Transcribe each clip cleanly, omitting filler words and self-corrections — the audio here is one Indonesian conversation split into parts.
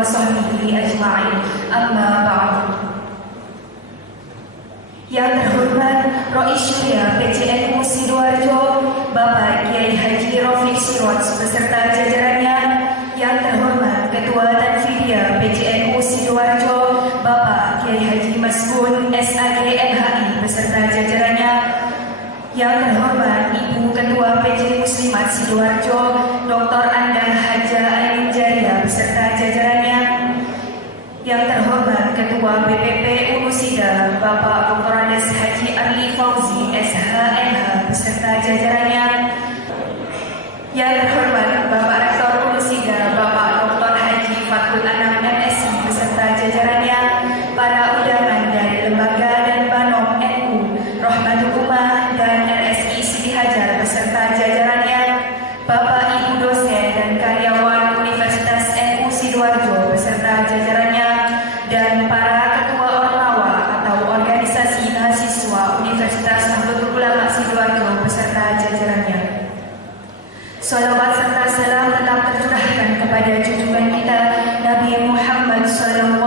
وصحبه أجمعين. Amma ba'du. Yang terhormat Rais Syariah PCNU Sidoarjo Bapak Kiai Haji Rafiq Siraj beserta jajarannya, yang terhormat Ketua Tanfidiyah PCNU Sidoarjo Bapak Kiai Haji Masgun SAG MHI beserta jajarannya, yang terhormat Ibu Ketua PJ Muslimat Sidoarjo Dr. Andah Haja Ainun Jariah beserta jajarannya, yang terhormat Ketua BPP Unusida Bapak Dr. Andes Haji Arli Fauzi SHMH beserta jajarannya, yang terhormat Bapak Rektor Unusida Bapak Dr. Haji Fatul Anam MSI beserta jajarannya, para undangan dari lembaga dan Banom NU, Rahmatul Ummah dan RSI Siti Hajar beserta jajarannya, Bapak Ibu dosen dan karyawan Universitas NU Sidoarjo beserta jajarannya, dan para ketua ormawa atau organisasi mahasiswa Universitas Nahdlatul Ulama Sidoarjo beserta jajarannya. Salawat serta salam tetap tercurahkan kepada junjungan kita Nabi Muhammad SAW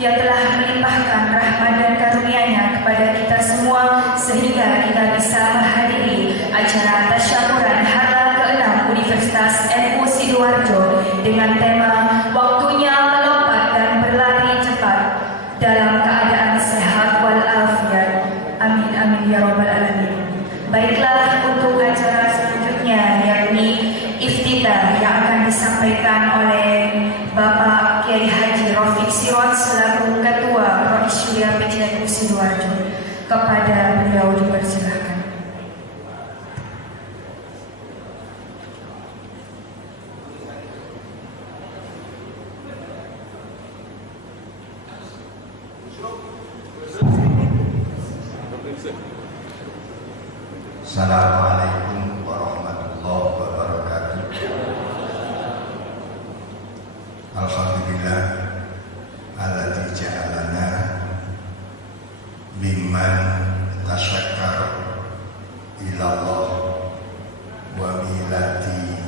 yang telah melimpahkan rahmat dan karunia-Nya kepada kita semua sehingga kita bisa menghadiri acara tasyakuran Hala ke-6 Universitas NU Sidoarjo dengan tema Waktunya Melompat dan Berlari Cepat dalam keadaan sehat walafiat. Amin amin ya rabbal alamin. Baiklah, untuk acara selanjutnya yakni iftitah yang akan disampaikan oleh Bapak Kiai Haji Rafiq Siraj selaku Ketua Rais Syariah PCNU Sidoarjo. Kepada beliau dipersilakan. Assalamualaikum warahmatullahi wabarakatuh. Alhamdulillah alladzi ja'alana mimman tasyakkar ilallah wa milati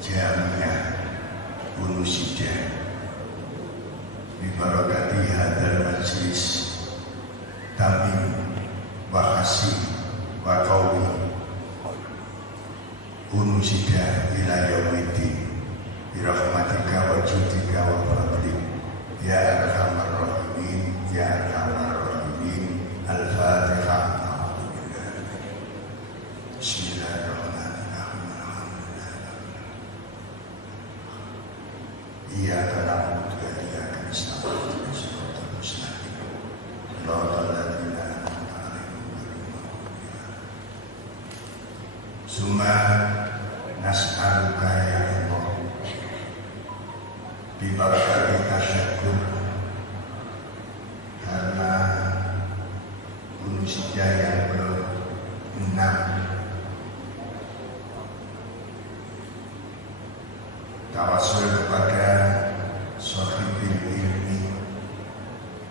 jami'ah Unusida bi barakati hadzal majlis tamim wa hasib wa qauli Unusida ila yaumiddin bi rahmatika wa judika wa fadlik ya arhamar rahimin ya arhamar rahimin. Al-Fatihah. Bismillahirrahmanirrahim. Iyyaka na'budu wa iyyaka nasta'in ihdinas siratal mustaqim siratal ladzina an'amta 'alaihim. Summa nas'aluka ya Allah bi barakati tasyakkur, karena Unusida yang ke-6 tawasul kepada Sohibil Ilmi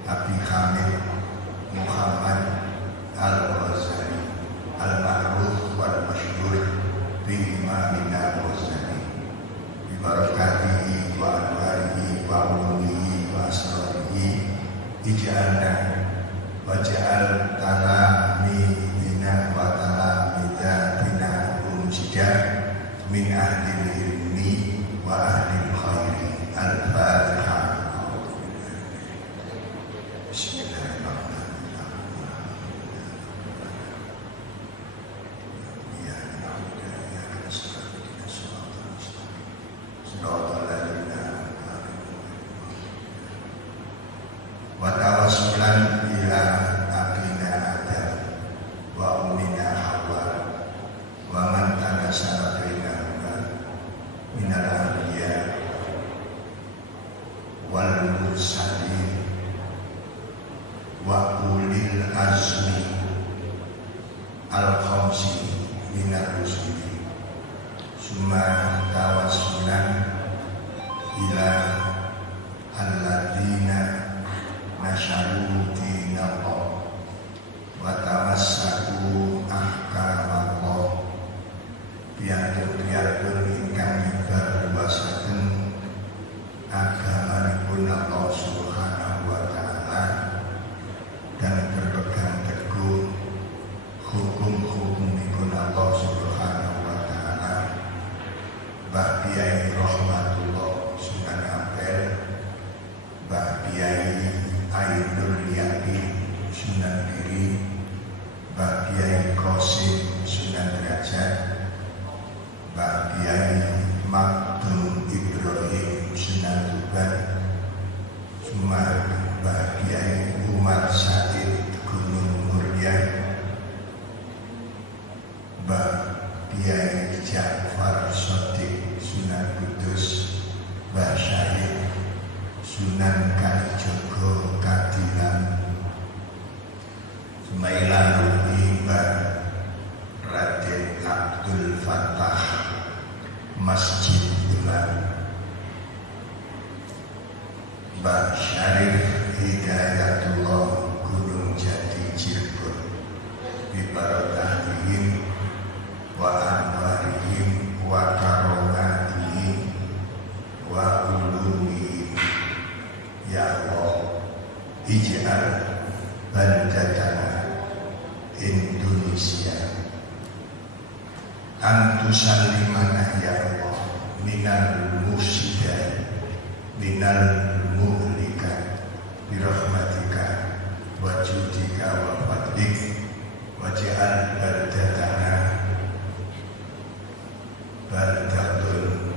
Abi Hamid Muhammad Al-Ghazali Al-Ma'ruf wal-Masyhur bi Imamina Ghazali bi barakatihi wa anwarihi wa ulumihi wa asrarihi ij'alna waj'al talamidina wa talamidatina Unusida min ahlil ilmi wa ahlil khairi. Al-Fatihah. Bismillahirrahmanirrahim. Ya na'budu wa iyyaka nasta'in ihdinas siratal mustaqim siratal ladzina an'amta 'alaihim. Wa tawassulan ila abina Adam wa ummina Hawa wa man tanasara bainahuma minal anbiya wal mursalin wa ulil azmi al-khamsi minar rusuli. Summa tawassulan ila alladzina nasyaru dinallah wa tamassaku ahkamallah biatur ingkang nyebar luasaken agamanipun Allah Subhanahu wa Ta'ala dan berpegang teguh hukum-hukumipun Allah Subhanahu wa Ta'ala. Mbah Kyai Rahmatullah Sunan Ampel, Mbah Kyai Ainul Yakin Sunan Giri, Mbah Kyai Qasim Sunan Derajat, Mbah Kyai Makdum Ibrahim Sunan Tuban, Mbah Kyai Umar Said Gunung Muria, Mbah Kyai Ja'far Shadiq Sunan Kudus, Mbah Syahid Sunan Kalijogo Kadilan, Semailaluhi Mbah Raden Abdul Fattah Masjid Imam, Mbah Syarif Hidayatullah Gunung Jati Cirebon, bibarakatihim wa anwarihim wa karomatihim wa ulumihim. Ya Allah, ij'al baldatana Indonesia antusallimana ya Allah minal mufsidan minal muhlikat birahmatika wa judika wa fadlik waj'al baldatana baldatun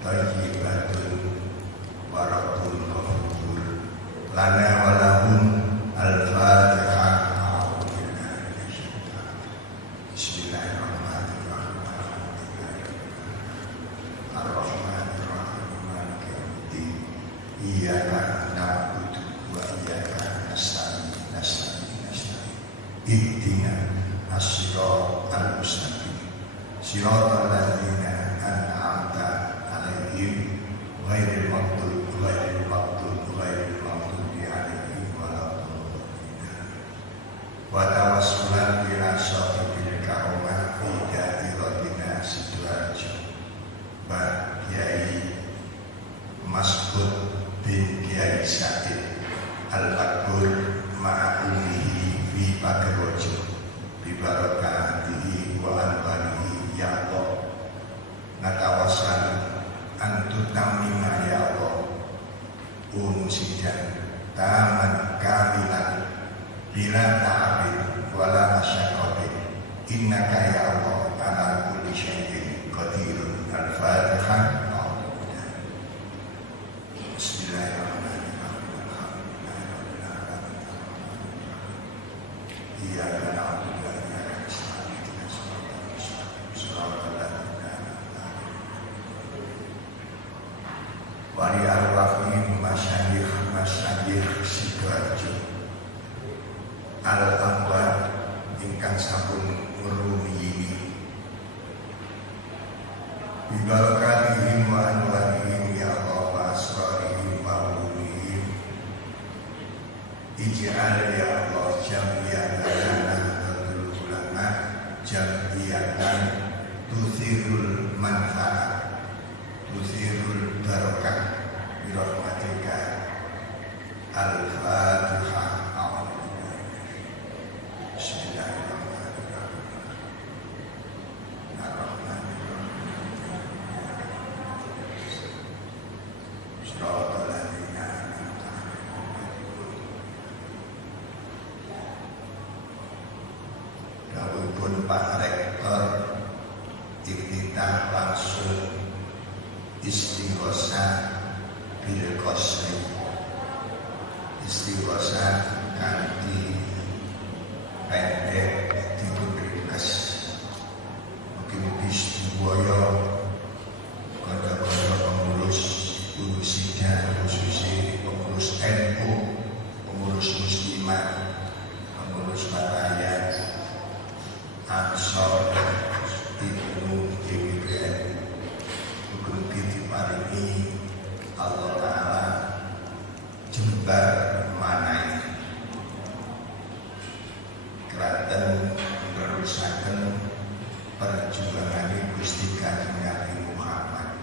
thayyibatun waradun ghafur lana walahum al-fatihah. Iyyaka na'budu wa iyyaka nasta'in ihdinas as-siratal mustaqim siratal ladzina an'amta 'alaihim ghairil maghdubi 'alaihim waladdallin. Wa tawassulan ila sahibil karomah fi dairatina Sidoarjo, Mbah Kyai Mas'ud bin Kyai Said Al-Bakur ma'umihi fi Pagerwojo bibarakatihi wa anwarihi ya Allah. Natawasal antu tamima ya Allah umusidan taman kamilan bila ta'abid wala masyarakat innaka ya Allah ala kulli syai'in qadirun. Al-Fatihah. Iyyaka na'budu wa iyyaka nasta'in ihdinas siratal ladzina an'amta 'alaihim wa li arwahihim masyayikh Sidoarjo al-amwat ingkang sampun ngrumiyi bibarakatihim wa anwarihim ya Allah wa asrarihim wa ulumihim. Ij'al ya Allah jam'iyatan nahdlatul ulama jam'iyatan tuthirul manfaat tuthirul barakah birahmatika. Al-Fatihah. Pak Rektor iftitah langsung istighosah bil qasri, istighosah kanthi pendek dipun ringkes mungkin bisbuaya kata-kata pengurus Sidang khususnya pengurus NU, pengurus Muslimat, pengurus Batayat Ansor Ibnu GWBN mugi diparingi Allah Ta'ala jembar manai kelaten nerusaken perjuangan Gusti Kanjeng Nabi Muhammad,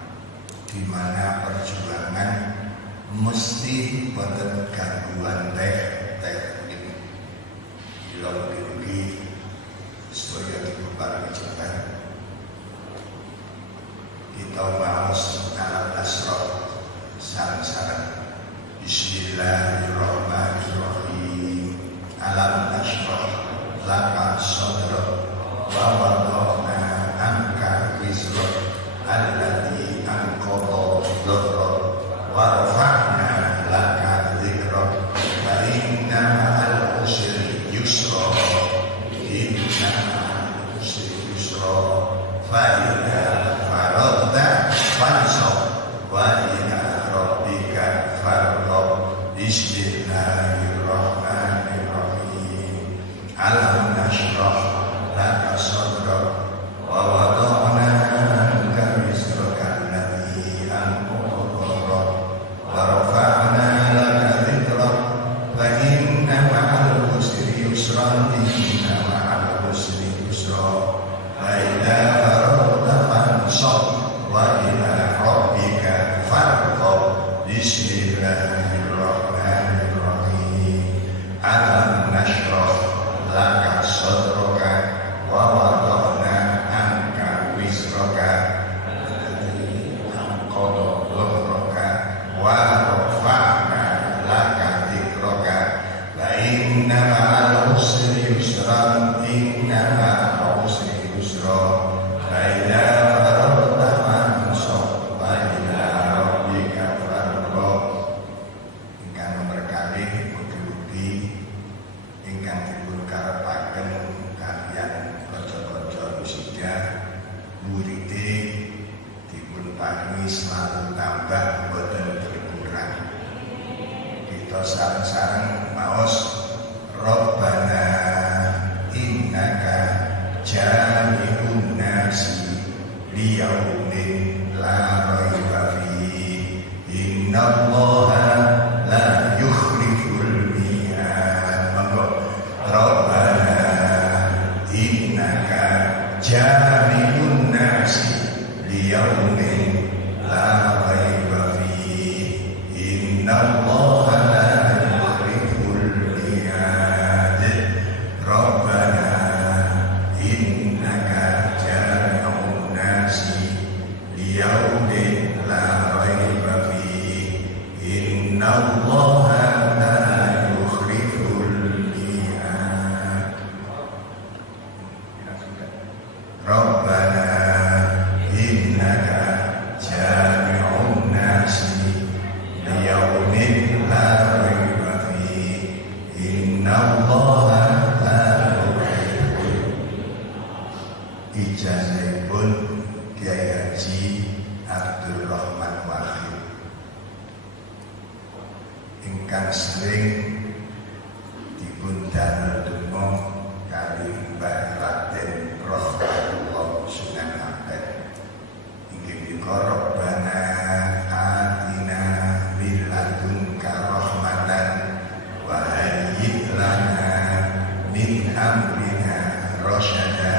di mana perjuangan mesti wonten gangguan teknik. Kula mugi-mugi supaya diparingi jalan. Kita maos alam nasroh sareng-sareng. Bismillahirrahmanirrahim. Alam nasroh laka sadrak wa wada'na anka wizrak alladzi anqadha dhahrak wa rafa'na laka dzikrak fa inna ma'al usri yusra inna ma'al usri yusra fa idza faragta fansab wa ila rabbika farghab. Bismillahirrahmanirrahim. Alam nashrah laka sadrak wa wada'na anka wizraka alladzi anqadha dhahrak wa rafa'na laka dzikrak fa inna ma'al usri yusra inna ma'al usri yusra fa idza faragta fansab wa ila rabbika farghab. Bismillahirrahmanirrahim. Alam nashrah laka sadraka wa wada'na anka wizraka alladzi anqadha dhahraka wa rafa'na laka dzikraka fa inna ma'al usri yusra inna ma'al usri yusra fa idza faragta fansab wa ila rabbika farghab. Ingkang nomor kalih mugi-mugi ingkang dipun karepaken kaliyan kanca-kanca wisuda murid-e dipun paringi selalu tambah boten berkurang. Kita sareng-sareng maos Rabbana innaka jami'un nasi liyaumin la raiba fihi innallaha la yukhliful mi'ad. Monggo Rabbana innaka jami'un nasi liyaumin la raiba fihi innallaha la yukhliful mi'ad. Rabbana innaka jami'un nasi liyaumin la raiba fihi innallaha la yukhliful mi'ad. Rabbana innaka jami'un nasi liyaumin la raiba fihi innallaha la yukhliful. Ijazahipun Kyai Haji Abdul Rahman Wahid ingkang sering dipun damel donga kali Mbah Raden Rahmatullah Sunan Ampel. Inggih menika Rabbana atina min ladunka rahmatan wa hayyi lana min amrina rasyada.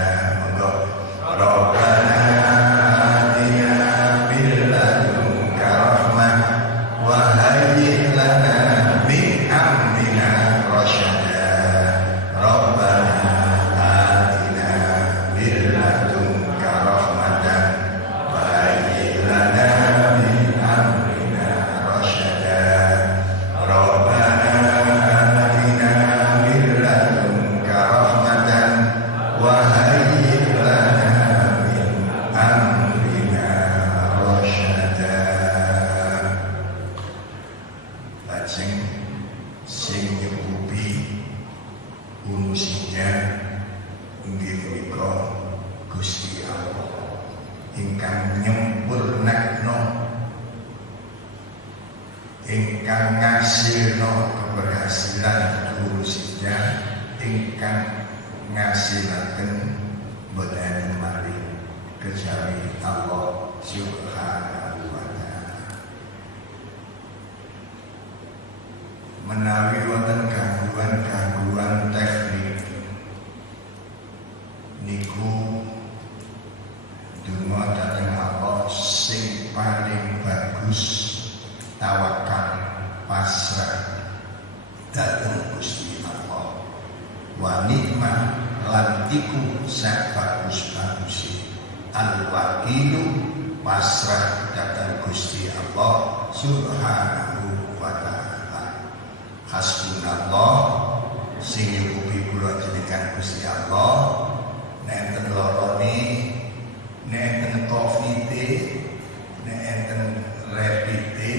Monggo Rabbana atina min ladunka rahmah wa hayyi lana min amrina rasyada. Rabbana atina min ladunka rahmatan wa hayyi lana min amrina rasyada. Rabbana atina min ladunka rahmatan wa hayyi lana min amrina rasyada. Lajeng sing nyukupi fungsinya inggih menika Gusti Allah ingkang nyempurnakno ingkang ngasilno keberhasilan fungsinya ingkang ngasilaken boten malih kecuali Allah Subhanahu wa ta'ala. Menawi wonten gangguan teknik niku donga dhateng Allah sing paling bagus tawakal. pasrah dhateng Gusti Allah. Wa nikmah lan iku sak bagus-baguse al-wakilu pasrah dhateng Gusti Allah subhanahu wa ta'ala. Hasbunallah sing nyukupi kula jenengan Gusti Allah nenten lorone nenten covid-e nenten rapid-e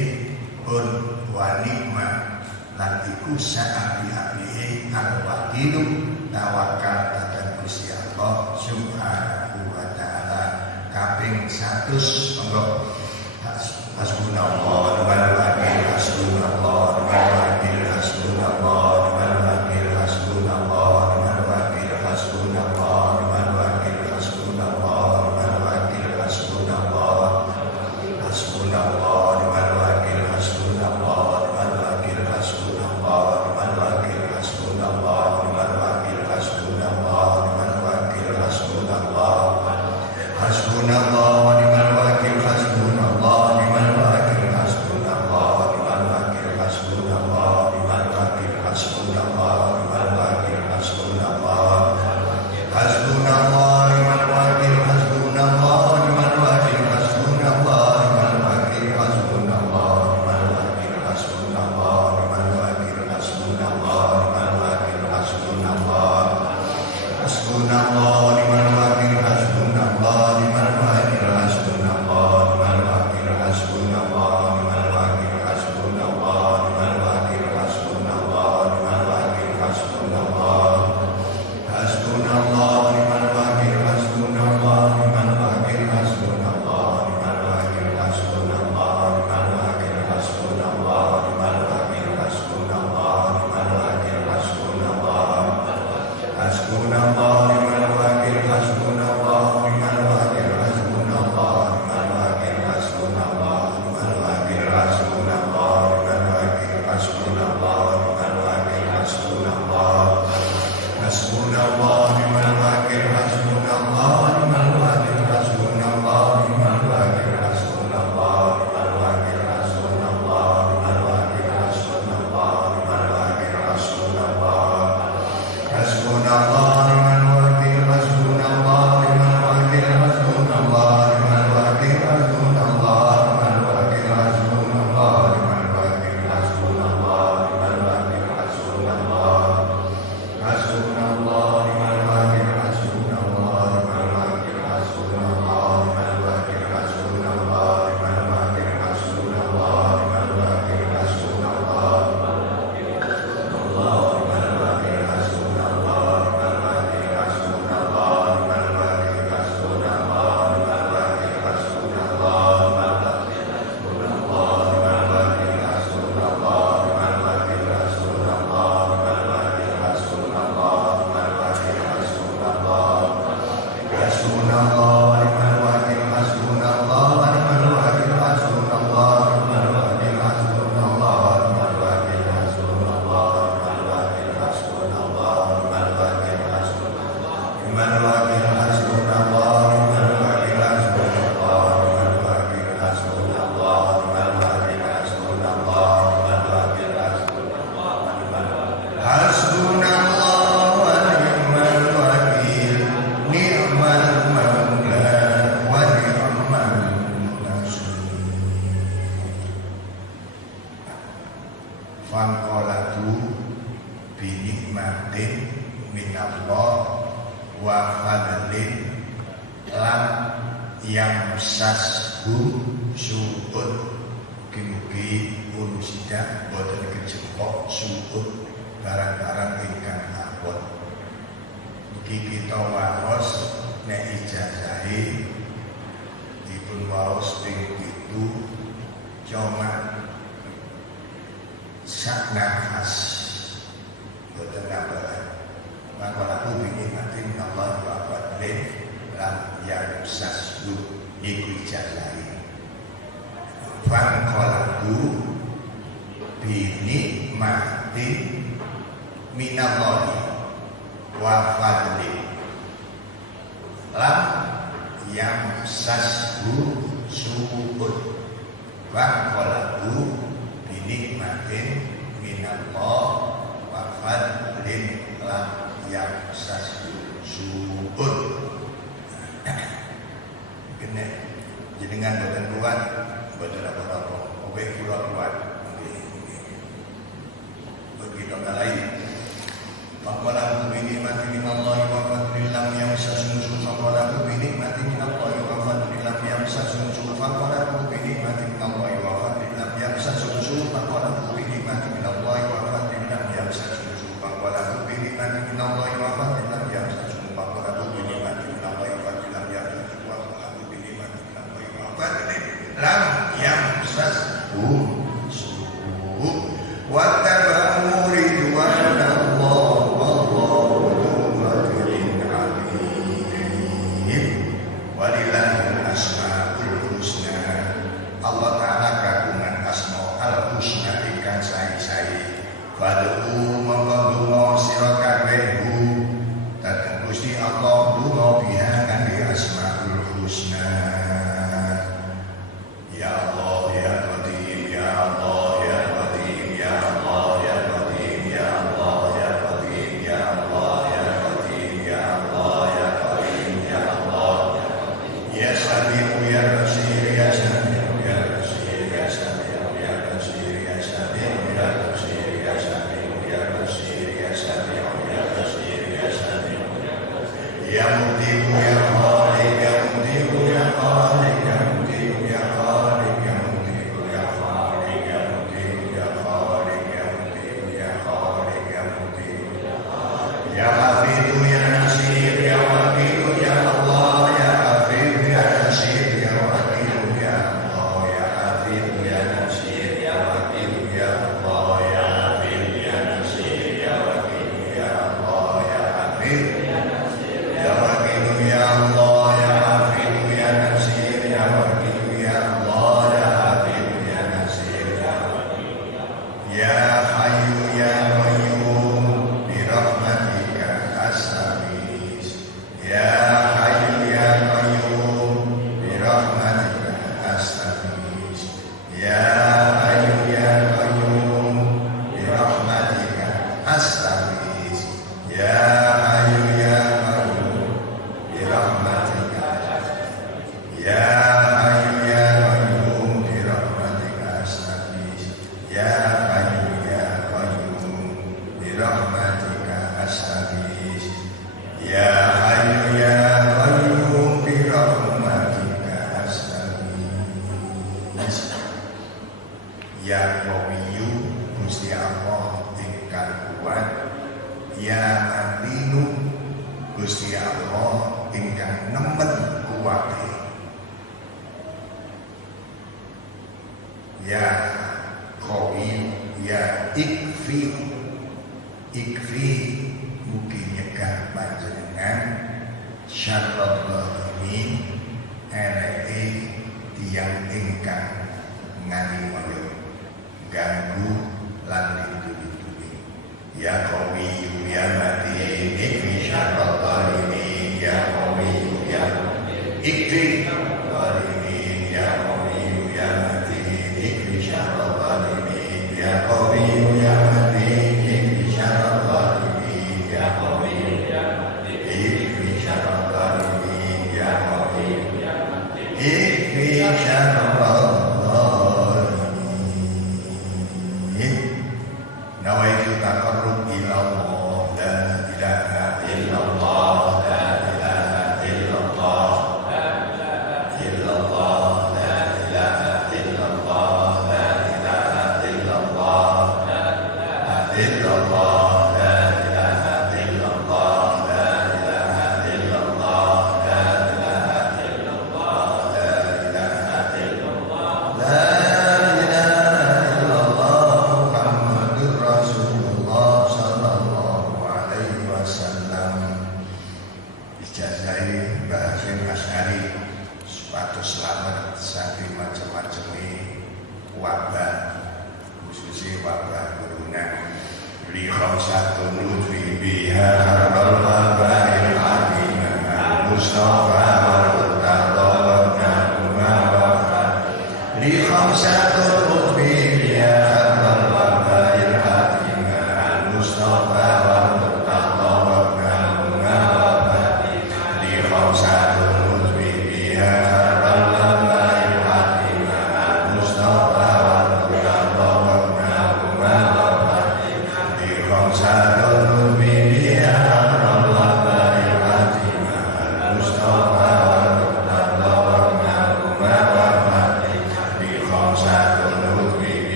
pun wa nikmah lan iku saambi-ambihe al-wakilu tawakal dhateng Gusti Allah subhanahu wa ta'ala. Kaping 100 monggo hasbunallah wa ni'mal wakil hasbunallah wa ni'mal wakil hasbunallah wa ni'mal wakil hasbunallah wa ni'mal wakil hasbunallah wa ni'mal wakil hasbunallah wa ni'mal wakil hasbunallah hasbunallah wa ni'mal wakil hasbunallah wa ni'mal wakil hasbunallah wa ni'mal wakil hasbunallah wa ni'mal wakil hasbunallah wa ni'mal wakil hasbunallah hasbunallah wa ni'mal wakil hasbunallah wa ni'mal wakil hasbunallah wa ni'mal wakil hasbunallah wa ni'mal wakil hasbunallah wa ni'mal wakil hasbunallah hasbunallah wa ni'mal wakil hasbunallah wa ni'mal wakil hasbunallah wa ni'mal wakil hasbunallah wa ni'mal wakil hasbunallah wa ni'mal wakil hasbunallah wa ni'mal wakil hasbunallah hasbunallah wa ni'mal wakil hasbunallah wa ni'mal wakil hasbunallah wa ni'mal wakil hasbunallah wa ni'mal wakil hasbunallah wa ni'mal wakil hasbunallah wa ni'mal wakil hasbunallah hasbunallah wa ni'mal wakil hasbunallah wa ni'mal wakil hasbunallah wa ni'mal wakil hasbunallah wa ni'mal wakil hasbunallah wa ni'mal wakil hasbunallah wa ni'mal wakil hasbunallah hasbunallah wa ni'mal wakil hasbunallah wa ni'mal wakil hasbunallah wa ni'mal wakil hasbunallah wa ni'mal wakil hasbunallah wa ni'mal wakil hasbunallah wa ni'mal wakil hasbunallah hasbunallah wa ni'mal wakil hasbunallah wa ni'mal wakil hasbunallah wa ni'mal wakil hasbunallah wa ni'mal wakil hasbunallah wa ni'mal wakil hasbunallah wa ni'mal wakil hasbunallah hasbunallah wa ni'mal wakil hasbunallah wa ni'mal wakil hasbunallah wa ni'mal wakil hasbunallah wa ni'mal wakil hasbunallah wa ni'mal wakil hasbunallah wa ni'mal wakil hasbunallah hasbunallah wa ni'mal wakil hasbunallah wa ni'mal wakil hasbunallah wa ni'mal wakil hasbunallah wa ni'mal wakil hasbunallah wa ni'mal wakil hasbunallah Fanqolatu binikmatin minallah wa fadlin lam yang sashu su'ud mugi-mugi urusidah boten kejepok su'ud barang-barang ingkang abot. Mugi kita waos nek ijazahe dipun waos ping 7 coma sak nafas boten kabaran. Maka aku bikin matin Allah wa fadlin lam yang sashu iku ijazahe. Fanqolatu binikmatin minallahi wa fadlin lam yang sashu su'ud. Fanqolatu binikmatin minallah wa fadlin lam yamsas su'un. Kene jenengan boten kuat, boten apa-apa. Oke kula kuat. Begitu lain. Faqala bi ni'mati minallahi wa fadlin lam yamsas su'un. Faqala bi ni'mati minallahi wa fadlin lam yamsas su'un. Faqala bi ni'mati minallahi wa fadlin lam yamsas su'un. Faqala bi ni'mati minallahi wa fadlin lam yamsas su'un. Faqala bi ni'mati minallahi wa fadlin lam yamsas su'un. Faqala bi ni'mati minallahi wa fadlin lam yamsas su'un. Faqala bi ni'mati minallahi wa fadlin lam yamsas su'un. Wa tabahu ridwanallah wallahu dzul fadlin 'alim. Walillahil asmaul husna. Allah Ta'ala kagungan asmaul husna ingkang sae-sae. Fad'u monggo sira kabeh dhateng Gusti Allah donga biha kanthi asmaul husna. Ya Allah ya Qadir ya Allah ya Qadir ya Allah ya Qadir ya Allah ya Qadir ya Allah ya Qadir ya Allah ya Qadir ya Allah ya Sami'u ya Basir ya Sami'u ya Basir ya Sami'u ya Basir ya Sami'u ya Basir ya Sami'u ya Basir ya Sami'u ya Basir ya Sami'u ya Muti'u ya Khaliq ya Muti'u ya Khaliq ya Muti'u ya Khaliq ya Muti'u ya Khaliq ya Muti'u ya Khaliq ya Muti'u ya Khaliq ya Muti'u ya Hafidu ya Nasir ya Wakilu ya Allah ya Hafidu ya Nasir ya Wakilu ya Allah ya Hafidu ya Nasir ya Wakilu ya Allah ya Hafidu ya Nasir ya Wakilu ya Allah ya Hafidu ya Wakilu ya Allah ya Hafidu ya Nasir ya Wakilu ya Allah ya Hafidu ya Nasir ya Hayyu ya Qayyum bi rahmatika astaghis ya Hayyu ya Qayyum bi rahmatika astaghis ya Hayyu ya Qayyum bi rahmatika astaghis ya Hayyu ya Qayyum bi rahmatika ya Hayyu ya Qayyum bi rahmatika astaghis ya Hayyu ya Qayyum bi rahmatika astaghis ya Hayyu ya Qayyum bi rahmatika astaghis ya Qawiyyu Gusti Allah ingkang kuat ya Matinu Gusti Allah ingkang nemen kuwate ya Qawiyyu ya Ikfi mugi nyegah panjenengan syarrul zalimin eleke tiyang ingkang nganiaya ganggu lan lindungi ya Qawiyyu ya Matin ikfi syarrul zalimin ya Qawiyyu ya ikfi zalimin ya Qawiyyu ya Matin ikfi syarrul zalimin ya Qawiyyu ya Matin ikfi syarrul zalimin ya Qawiyyu ya Matin ikfi syarrul zalimin ya Qawiyyu ya Matin ikfi syarrul zalimin. Nawaitu taqarrub ila Allah la ilaha illallah la ilaha illallah la ilaha illallah la ilaha illallah la ilaha illallah la ilaha illallah la ilaha illallah la ilaha illallah la ilaha illallah la ilaha illallah la ilaha illallah Muhammadur Rasulullah sallallahu alaihi wasallam. Ijazah Mbah Hasyim Asy'ari supados selamat saking macam-macam wabah khususnya wabah corona li khamsatun nutri biha harbal wabail adim Mustafa wartadawna kumawafat li khamsatun nutri biha harbal wabail adim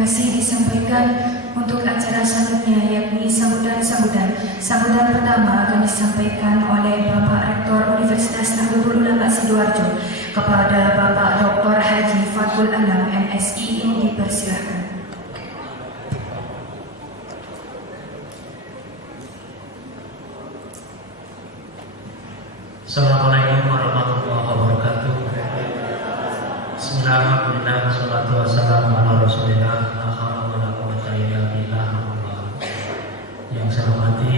kasih disampaikan untuk acara selanjutnya, yakni sambutan. Sambutan pertama akan disampaikan oleh Bapak Rektor Universitas Nahdlatul Ulama Sidoarjo kepada Bapak Dr. Haji Fathul Anam, MSI. Ini dipersilakan. Assalamualaikum warahmatullahi wabarakatuh. Bismillahirrahmanirrahim. Wassalatu wassalamu ala Rasulillah. La haula wala quwwata illa billah. Yang saya hormati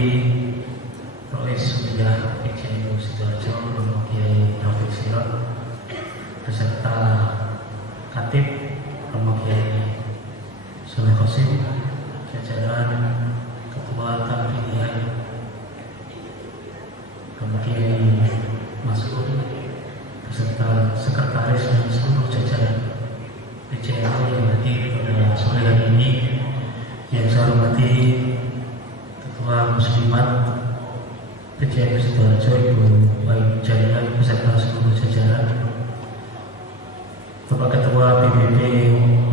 Rois Sudiah PCNU Sidoarjo, Romo Kiai Rafiq Sirot, beserta Katib Romo Kiai Soleh Qasim, jajaran Ketua Tanfidiyah Romo Kiai Mas'ud, beserta sekretaris dan seluruh jajaran PCNU yang hadir pada sore hari ini. Yang saya hormati Ketua Muslimat PCNU Sidoarjo Ibu Bayu Jaya beserta seluruh jajaran, Bapak Ketua BPP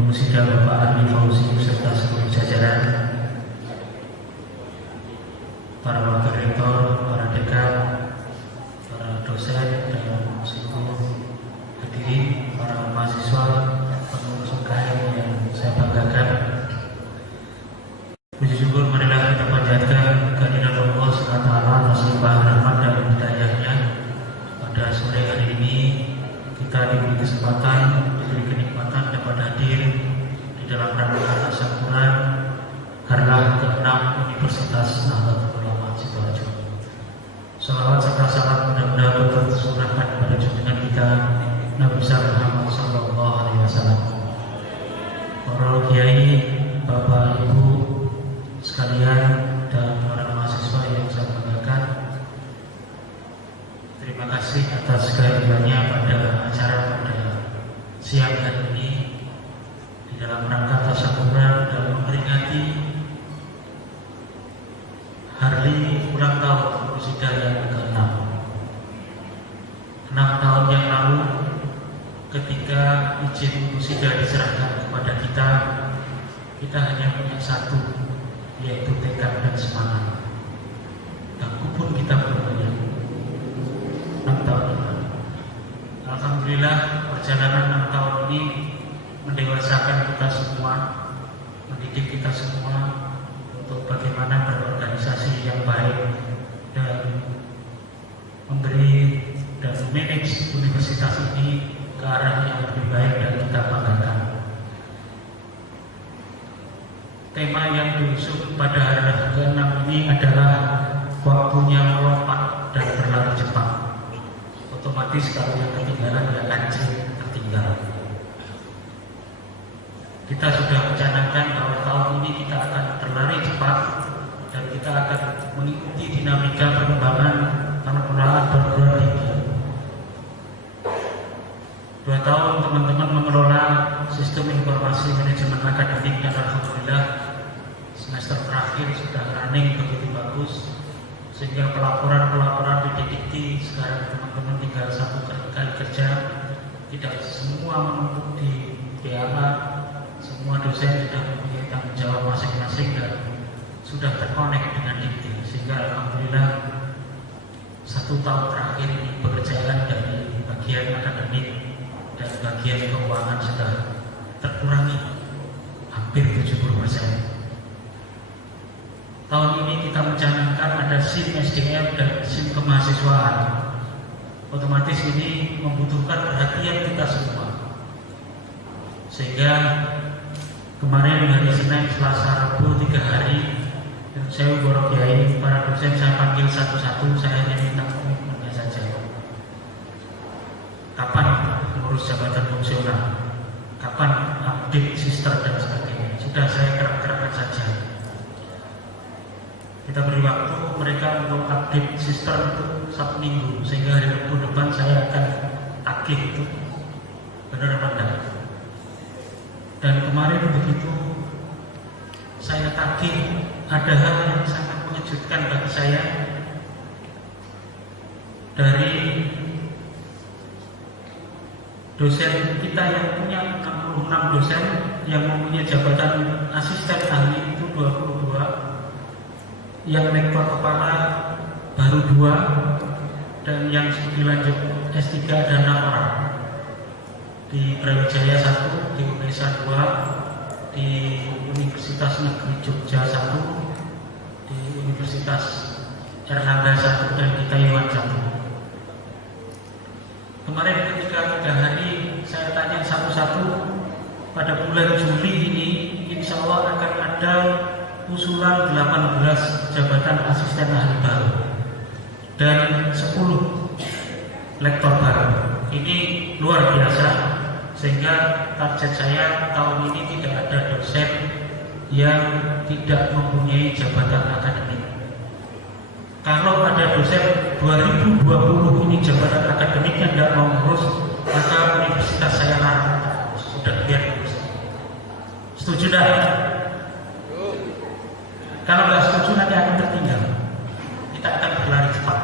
Musida Bapak Arni Fauzi beserta seluruh jajaran, para wakil rektor, para dekan, para dosen dan seluruh hadirin, para mahasiswa, pengurus UKM yang saya banggakan. Puji syukur marilah kita panjatkan kehadirat Allah SWT atas limpahan rahmat dan hidayahnya. Pada sore hari ini kita diberi kesempatan, diberi kenikmatan dapat hadir di dalam rangka tasyakuran karena ke-6 Universitas Nahdlatul Ulama Sidoarjo. Salawat serta salam mudah-mudahan tercurahkan pada junjungan kita Nabi besar Muhammad Sallallahu Alaihi Wasallam. Para kiai, bapak, ibu sekalian, dan para mahasiswa yang saya banggakan, terima kasih atas kehadirannya pada acara pada siang hari ini di dalam rangka tasyakuran dan memperingati hari ulang tahun Musida yang ke-6. 6 tahun yang lalu ketika izin Musida diserahkan kepada kita hanya punya satu, yaitu tekad dan semangat. Aku pun kita punya 6 tahun yang lalu. Alhamdulillah perjalanan 6 tahun ini mendewasakan kita semua, mendidik kita semua untuk bagaimana berorganisasi yang baik dan memberi dan memanage universitas ini ke arah yang lebih baik dan kita banggakan. Tema yang diusung pada hari ke-6 ini adalah waktunya melompat dan berlari cepat. Otomatis kalau yang ketinggalan ya anjing tertinggal. Kita sudah mencanangkan bahwa tahun ini kita akan berlari cepat dan kita akan mengikuti dinamika perkembangan perkembangan perguruan tinggi. 2 tahun teman-teman mengelola sistem informasi manajemen akademik dan alhamdulillah semester terakhir sudah running begitu bagus, sehingga pelaporan didikti sekarang teman-teman tinggal satu kali kerja, tidak semua menumpuk di PAA. Semua dosen sudah mempunyai tanggung jawab masing-masing dan sudah terkonek dengan dikti, sehingga alhamdulillah 1 tahun terakhir ini pekerjaan dari bagian akademik dan bagian keuangan sudah terkurangi hampir 70%. Tahun ini kita mencanangkan ada SIM SDM dan SIM kemahasiswaan. Otomatis ini membutuhkan perhatian kita semua, sehingga kemarin hari Senin, Selasa, Rabu 3 hari dan saya Guru Kiai, para dosen saya panggil satu-satu, saya hanya minta komitmennya saja. Kapan mengurus jabatan fungsional, kapan update sister dan sebagainya, sudah saya gerak-gerakkan saja. Kita beri waktu mereka untuk update sister itu 1 minggu, sehingga hari Rabu depan saya akan tagih itu benar apa enggak. Dan kemarin begitu saya tagih, ada hal yang sangat mengejutkan bagi saya dosen kita yang punya 66 dosen yang mempunyai jabatan asisten ahli itu 22, yang lektor kepala baru 2, dan yang studi lanjut S3 ada 6 orang. Di Brawijaya 1, di UNESA 2, di Universitas Negeri Jogja 1, di Universitas Erlangga 1, dan di Taiwan 1. Kemarin ketika 3 hari saya tanya satu-satu, pada bulan Juli ini insya Allah akan ada usulan 18 jabatan asisten ahli baru dan 10 lektor baru. Ini luar biasa, sehingga target saya tahun ini tidak ada dosen yang tidak mempunyai jabatan akademik. Kalau ada dosen 2020 ini jabatan akademiknya tidak mau ngurus, maka universitas saya larang. Sudah biar ngurus. Setuju dah? Kalau nggak setuju nanti akan tertinggal. Kita akan berlari cepat.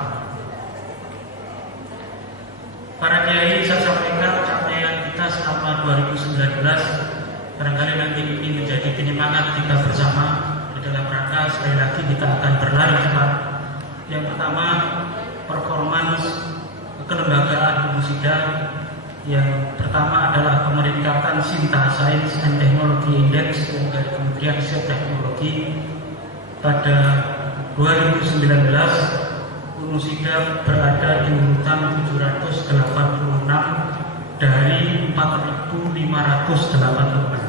Para kiai, saya sampaikan capaian kita selama 2019 barangkali nanti ini menjadi penyemangat kita bersama di dalam rangka sekali lagi kita akan berlari cepat. Yang pertama, performance kelembagaan Umusida. Yang pertama adalah pemeringkatan Sinta Science and Technology Index dari Kementerian Riset Teknologi. Pada 2019 Umusida berada di urutan 786 dari 4.586.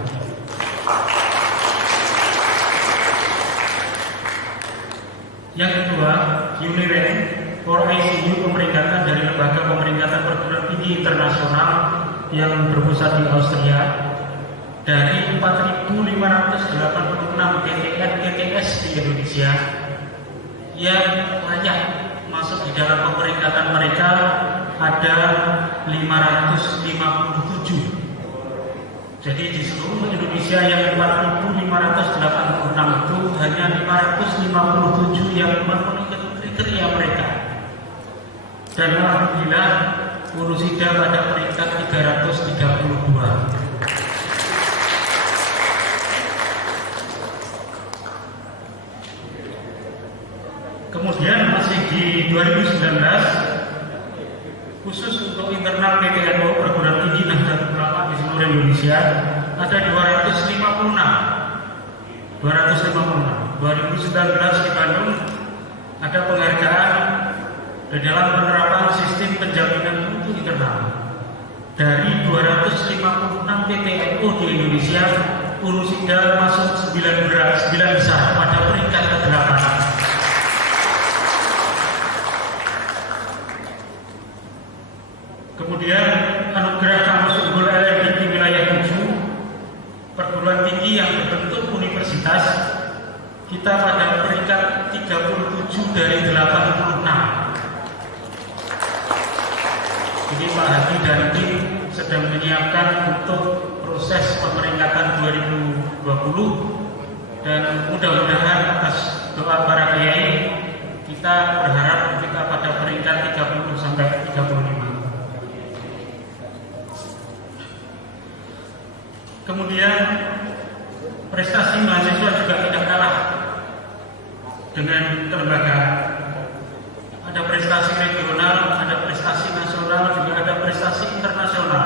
Yang kedua, Unirank for ICU pemeringkatan dari lembaga pemeringkatan perguruan tinggi internasional yang berpusat di Austria, dari 4.586 TTS di Indonesia yang layak masuk di dalam pemeringkatan mereka ada 557. Jadi di seluruh Indonesia yang 4.586 itu hanya 557 yang memenuhi kriteria mereka. Dan alhamdulillah Umusida pada peringkat 332. Kemudian masih di 2019, khusus untuk internal PTNU perguruan tinggi Nahdlatul Ulama di seluruh Indonesia ada 256. 2019 di Bandung ada penghargaan di dalam penerapan sistem penjaminan mutu internal. Dari 256 PTNU di Indonesia, Umusida masuk 9 besar pada peringkat ke-8. Kemudian anugerah kampus unggul LMI di wilayah 7, perguruan tinggi yang berbentuk universitas, kita pada peringkat 37 dari 86. Jadi Pak Hadi dan tim sedang menyiapkan untuk proses pemeringkatan 2020, dan mudah-mudahan atas doa para kiai kita berharap kita pada peringkat 30 sampai 35. Kemudian prestasi mahasiswa juga tidak kalah dengan kelembagaan. Ada prestasi regional, ada prestasi nasional, juga ada prestasi internasional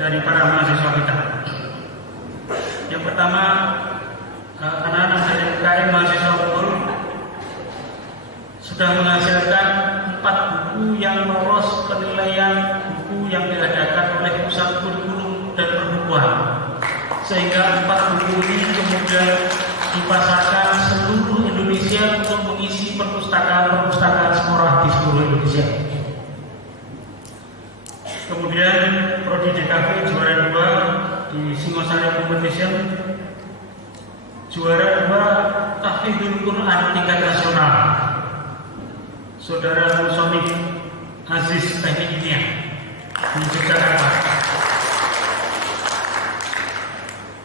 dari para mahasiswa kita. Yang pertama, anak-anak dari UKM mahasiswa unggul sudah menghasilkan 4 buku yang lolos penilaian buku yang diadakan oleh pusat kurikulum dan perbukuan, sehingga 4 buku ini kemudian dipasarkan seluruh Indonesia untuk mengisi perpustakaan sekolah di seluruh Indonesia. Kemudian Prodi DKV juara 2 di Singosari Competition, juara 2 Tahfidzul Quran tingkat nasional, Saudara Musonif Aziz Teknik Kimia di Jakarta.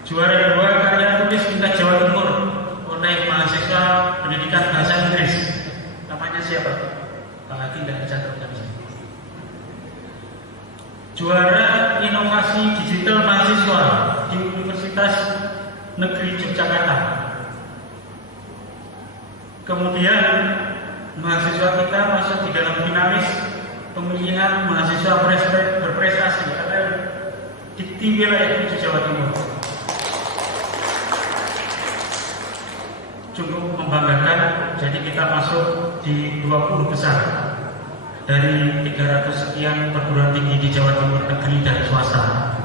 Juara 2 karya tulis tingkat Jawa Timur oleh mahasiswa pendidikan bahasa Inggris. Namanya siapa? Pak Hadi tidak dicatatkan. Juara inovasi digital mahasiswa di Universitas Negeri Yogyakarta. Kemudian mahasiswa kita masuk di dalam finalis pemilihan mahasiswa berprestasi atau di wilayah 7 Jawa Timur. Cukup membanggakan, jadi kita masuk di 20 besar dari 300 sekian perguruan tinggi di Jawa Timur, negeri dan swasta.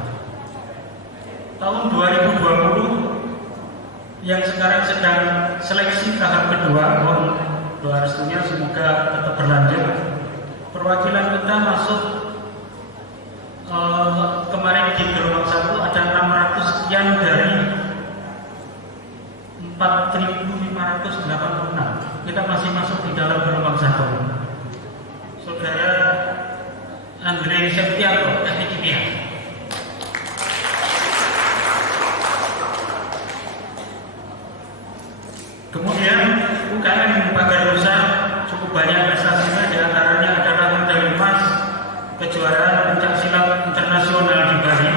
Tahun 2020 yang sekarang sedang seleksi tahap kedua, mohon doa restunya semoga tetap berlanjut. Perwakilan kita masuk kemarin di gelombang 1 ada 600 sekian dari 4.586. Kita masih masuk di dalam gelombang 1. Saudara Andre Septianto, teknik kimia. Kemudian UKM Pagar Nusa cukup banyak prestasinya, di antaranya adalah medali emas kejuaraan pencaksilat internasional di Bali,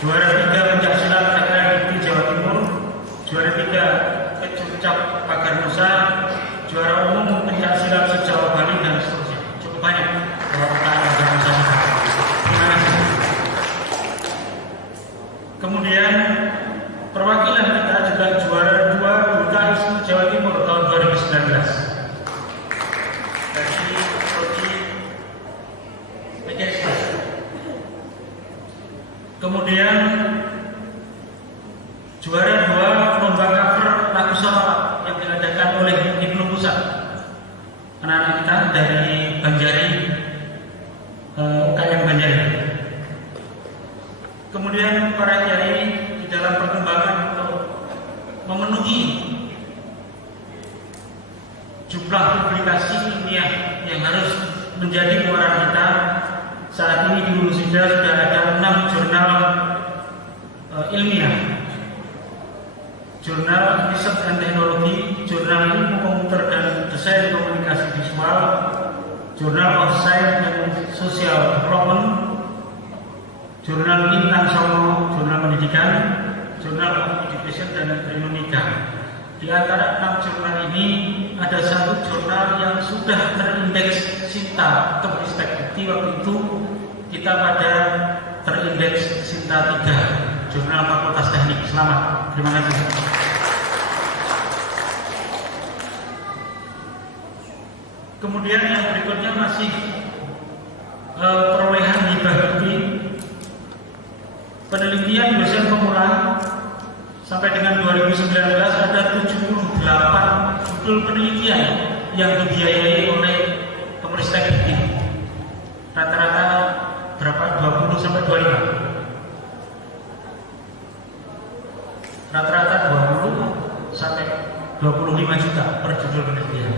juara 3 pencaksilat di Jawa Timur, juara 3 Kecurcap Pagar Nusa, juara umum pencaksilat se-Jawa Bali dan seterusnya. Cukup banyak kalau UKM Pagar Nusa. Terima kasih. Kemudian perwakilan kita juga juara 2 UKM Jawa Timur tahun 2019 dari prodi mekanik. Kemudian juara 2 lomba cover lagu sholawat yang diadakan oleh Ibnu Pusat, anak-anak kita dari Banjari, UKM Banjari. Kemudian para kiai di dalam perkembangan untuk memenuhi jumlah publikasi ilmiah yang harus menjadi muara kita. Saat ini di Unisida sudah ada 6 jurnal ilmiah, jurnal Research and Technology, jurnal ilmu komputer dan desain komunikasi visual, jurnal of Science and Social Development, jurnal Bintang Songo, jurnal pendidikan, jurnal of Education dan Trinunika. Di antara 6 jurnal ini ada 1 jurnal yang sudah terindeks Sinta Kemristek Bukti. Waktu itu kita pada terindeks Sinta 3, jurnal Fakultas Teknik. Selamat, terima kasih. Kemudian yang berikutnya masih perolehan hibah bukti. Penelitian dosen pemula sampai dengan 2019 ada 78 judul penelitian yang dibiayai oleh Kemristek Dikti. Rata-rata berapa? 20 sampai 25. Rata-rata 20 sampai 25 juta per judul penelitian.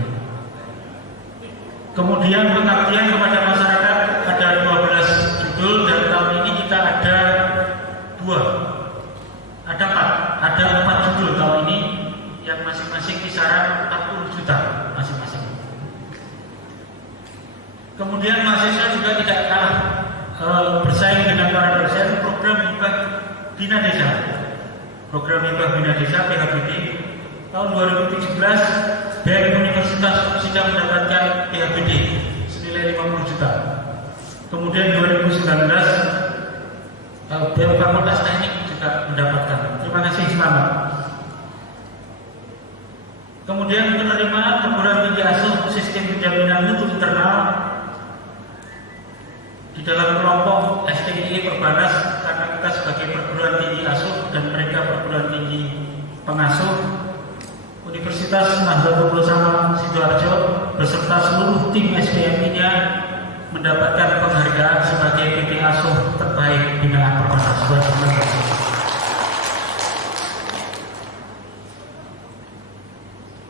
Kemudian pengabdian kepada masyarakat ada 12 judul dan tahun ini kita ada 4 judul tahun ini yang masing-masing kisaran 40 juta masing-masing. Kemudian mahasiswa juga tidak kalah bersaing dengan para dosen. Program hibah Bina Desa, program hibah Bina Desa PHBD tahun 2017 dari Universitas sudah mendapatkan PHBD senilai 50 juta. Kemudian 2019 dari Fakultas Teknik juga mendapatkan. Terima kasih, selamat. Kemudian penerimaan perguruan tinggi asuh sistem penjaminan mutu internal di dalam kelompok STI Perbanas, karena kita sebagai perguruan tinggi asuh dan mereka perguruan tinggi pengasuh. Universitas Nahdlatul Ulama Sidoarjo beserta seluruh tim SPMI-nya mendapatkan penghargaan sebagai PT Asuh terbaik binaan Perbanas.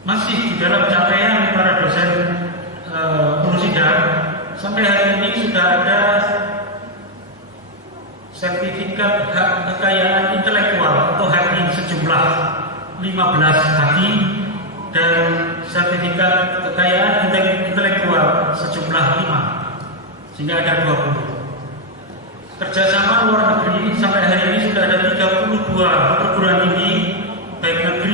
Masih di dalam capaian para dosen Unisida, sampai hari ini sudah ada sertifikat hak kekayaan intelektual atau HAKI sejumlah 15 HAKI dan sertifikat kekayaan intelektual sejumlah 5, sehingga ada 20. kerjasama luar negeri sampai hari ini sudah ada 32 perguruan tinggi baik negeri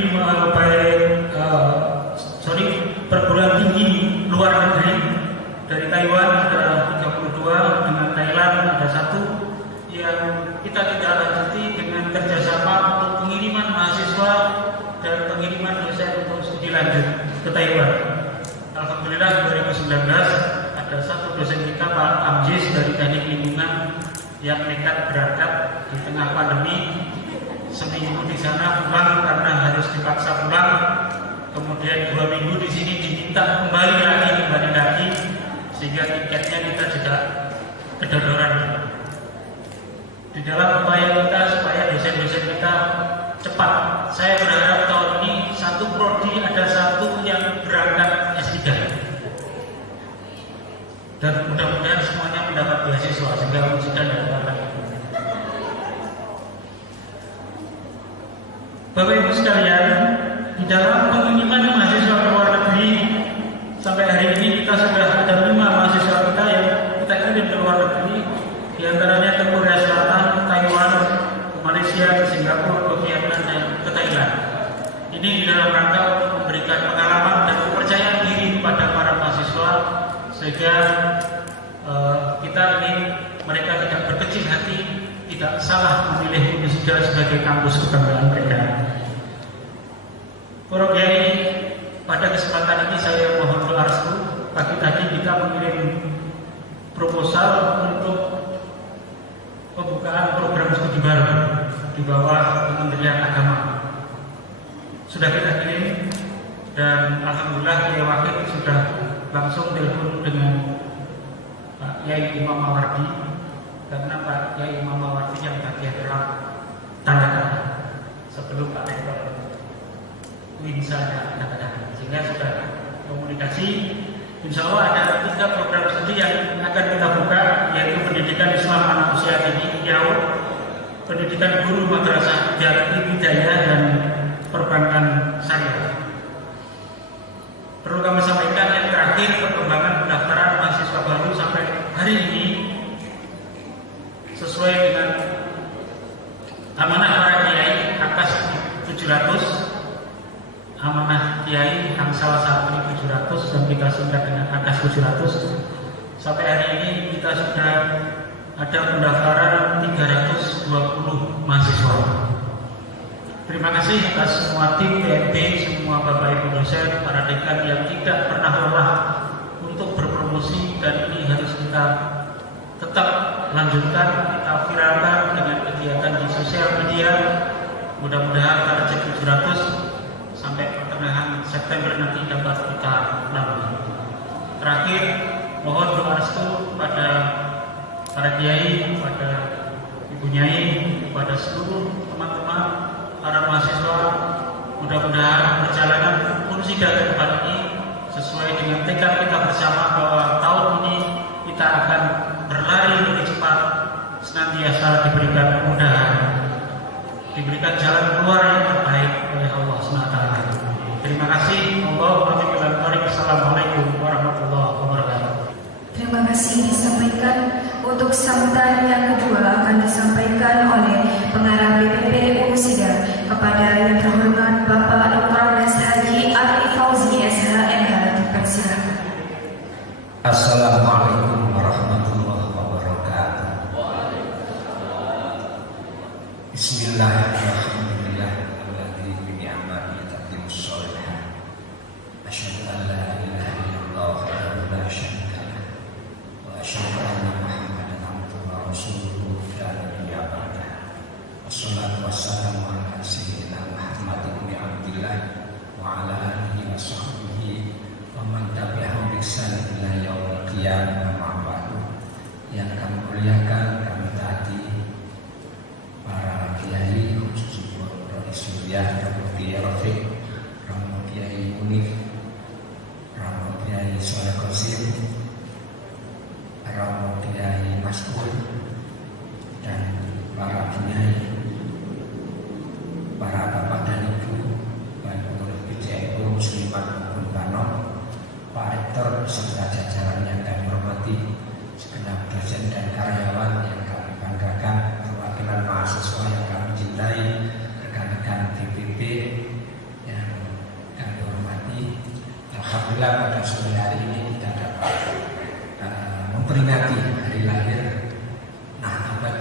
perguruan tinggi luar negeri. Dari Taiwan ada 32, dengan Thailand ada 1 yang kita tidak lanjuti dengan kerjasama untuk pengiriman mahasiswa dan pengiriman dosen untuk studi lanjut ke Taiwan. Alhamdulillah 2019 ada 1 dosen kita Pak Amjis dari Teknik Lingkungan yang nekat berangkat di tengah pandemi, seminggu di sana pulang karena harus dipaksa pulang, kemudian 2 minggu di sini diminta kembali lagi, sehingga tiketnya kita juga kedodoran. Di dalam upaya kita supaya dosen-dosen kita cepat, saya berharap tahun ini 1 prodi ada 1 yang berangkat S3. Dan mudah-mudahan semuanya mendapat beasiswa sehingga wujudkan dan dapat. Bapak Ibu sekalian, di dalam pengiriman mahasiswa ke luar negeri sampai hari ini kita sudah ada 5 mahasiswa kita yang kita kirim ke luar negeri, di antaranya ke Korea Selatan, ke Taiwan, ke Malaysia, ke Singapura, ke Vietnam, dan ke Thailand. Ini di dalam rangka untuk memberikan pengalaman dan kepercayaan diri kepada para mahasiswa, sehingga kita ingin mereka tidak berkecil hati, tidak salah memilih Unisida sebagai kampus kebanggaan mereka. Para Kiai, pada kesempatan ini saya mohon doa restu. Pagi tadi kita mengirim proposal untuk pembukaan program studi baru di bawah Kementerian Agama. Sudah kita kirim dan alhamdulillah Kiai Wakil sudah langsung telepon dengan Pak Kiai Imam Mawardi, karena Pak Kiai Imam Mawardi yang bagian dalam tanda tangan sebelum Pak Rektor misalnya katakan, sehingga sudah komunikasi. Insya Allah ada 3 program studi yang akan kita buka, yaitu pendidikan Islam anak usia dini Riau, pendidikan guru madrasah Jati Hidayah, dan perbankan syariah. Perlu kami sampaikan yang terakhir, perkembangan pendaftaran mahasiswa baru sampai hari ini sesuai dengan amanah para kiai akas 700, amanah kiai yang salah satu 700 dan kita singkat dengan akas 700. Sampai hari ini kita sudah ada pendaftaran 320 mahasiswa. Terima kasih atas semua tim PNP, semua Bapak Ibu dosen, para dekan yang tidak pernah lelah untuk berpromosi, dan ini harus kita tetap lanjutkan, kita viralkan dengan kegiatan di sosial media. Mudah-mudahan target 700 sampai pertengahan September nanti dapat kita lalui. Terakhir, mohon doa restu pada para kiai, pada ibu nyai, kepada seluruh teman-teman para mahasiswa. Mudah-mudahan perjalanan Unisida ke depan ini sesuai dengan tekad kita bersama bahwa tahun ini kita akan berlari lebih cepat, senantiasa diberikan kemudahan, diberikan jalan keluar yang terbaik oleh Allah SWT. Terima kasih. Assalamualaikum warahmatullahi wabarakatuh. Terima kasih disampaikan. Untuk sambutan yang kedua akan disampaikan oleh pengarah BPP Unisida kepada yang terhormat Bapak Dr. Haji Ali Fauzi SHMH. Dipersilakan. Assalamualaikum warahmatullahi wabarakatuh. Bismillahirrahmanirrahim. Asyhadu an la ilaha illallah wahdahu la syarika lah wa asyhadu anna Muhammadan abduhu wa rasuluhu la nabiyya ba'dah. Wassalatu wassalamu ala sayyidina Muhammad ibn Abdillah wa ala alihi wa sahbihi wa man tabi'ahum bi ihsan ila yaumil qiyamah. Amma ba'du. Yang kami muliakan, kami taati para kiai, khususnya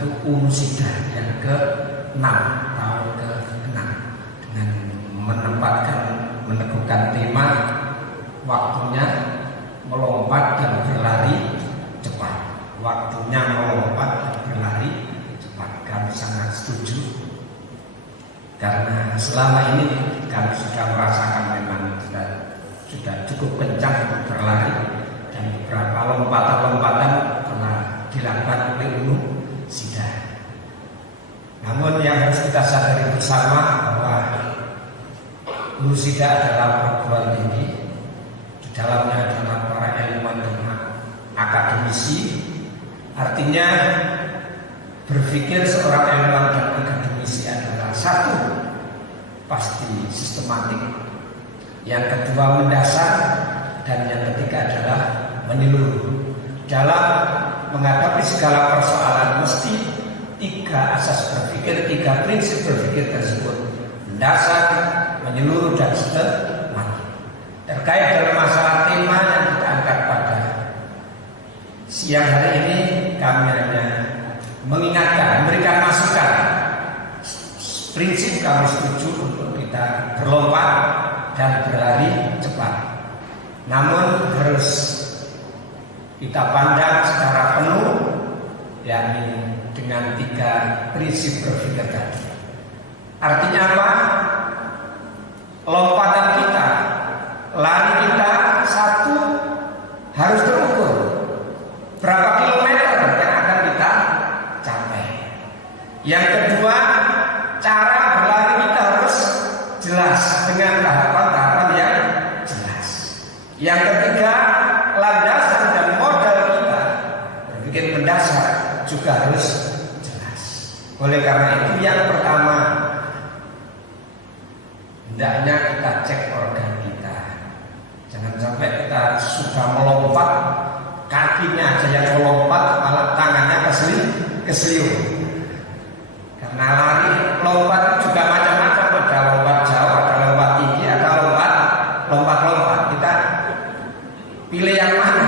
satu Unusida yang ke-6, tahun ke-6, dengan meneguhkan tema waktunya melompat dan berlari cepat. Waktunya melompat dan berlari cepat. Kami sangat setuju karena selama ini kami sudah merasakan memang sudah cukup kencang untuk berlari, dan beberapa lompatan-lompatan telah dilakukan oleh Unusida. Namun yang harus kita sadari bersama bahwa Unusida adalah perguruan tinggi, di dalamnya adalah para ilmuwan dan akademisi. Artinya berpikir seorang ilmuwan dan akademisi adalah satu, pasti sistematik, yang kedua mendasar, dan yang ketiga adalah menyeluruh. Dalam menghadapi segala persoalan mesti tiga asas berpikir, tiga prinsip berpikir tersebut: mendasar, menyeluruh, dan sistematik. Terkait dengan masalah tema yang kita angkat pada siang hari ini, kami hanya mengingatkan, memberikan masukan. Prinsip kami setuju untuk kita berlompat dan berlari cepat, namun harus kita pandang secara penuh, yakni dengan tiga prinsip berpikir tadi. Artinya apa? Lompatan kita, lari kita, satu, harus terukur. Berapa kilometer yang akan kita capai. Yang kedua, cara berlari kita harus jelas dengan tahapan-tahapan yang jelas. Yang ketiga, landasan dan modal kita berpikir mendasar juga harus jelas. Oleh karena itu, yang pertama, hendaknya kita cek organ kita. Jangan sampai kita sudah melompat, kakinya aja yang melompat, malah tangannya keseliu. Karena lari lompat juga macam-macam, ada lompat jauh, ada lompat tinggi, ada lompat. Kita pilih yang mana?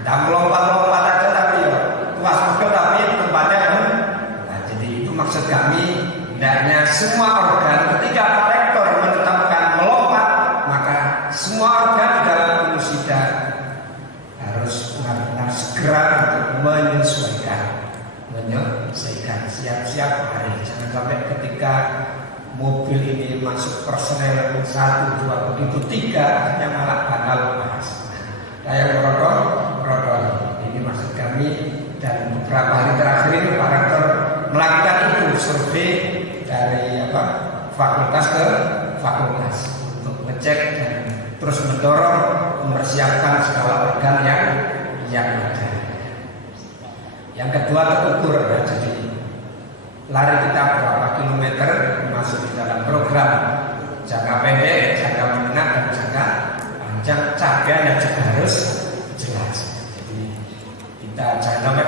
Tak melompat-lompat aja tapi ya puas betul, tapi tempatnya nah, jadi itu maksud kami, hendaknya semua organ ketika Pak Rektor menetapkan melompat, maka semua organ di dalam Unusida harus benar-benar segera untuk menyesuaikan, siap-siap hari. Jangan sampai ketika mobil ini masuk personel 1, 2, begitu 3, hanya malah bakal lepas. Kayak merokok. Ini maksud kami, dan beberapa hari terakhir ini Pak Rektor melakukan itu, survei dari fakultas ke fakultas untuk ngecek dan terus mendorong mempersiapkan segala organ yang ada. Yang kedua, terukur. Jadi lari kita berapa kilometer masuk di dalam program jangka pendek, jangka menengah, dan jangka panjang. Capaiannya juga harus jelas. Jadi kita jangan sampai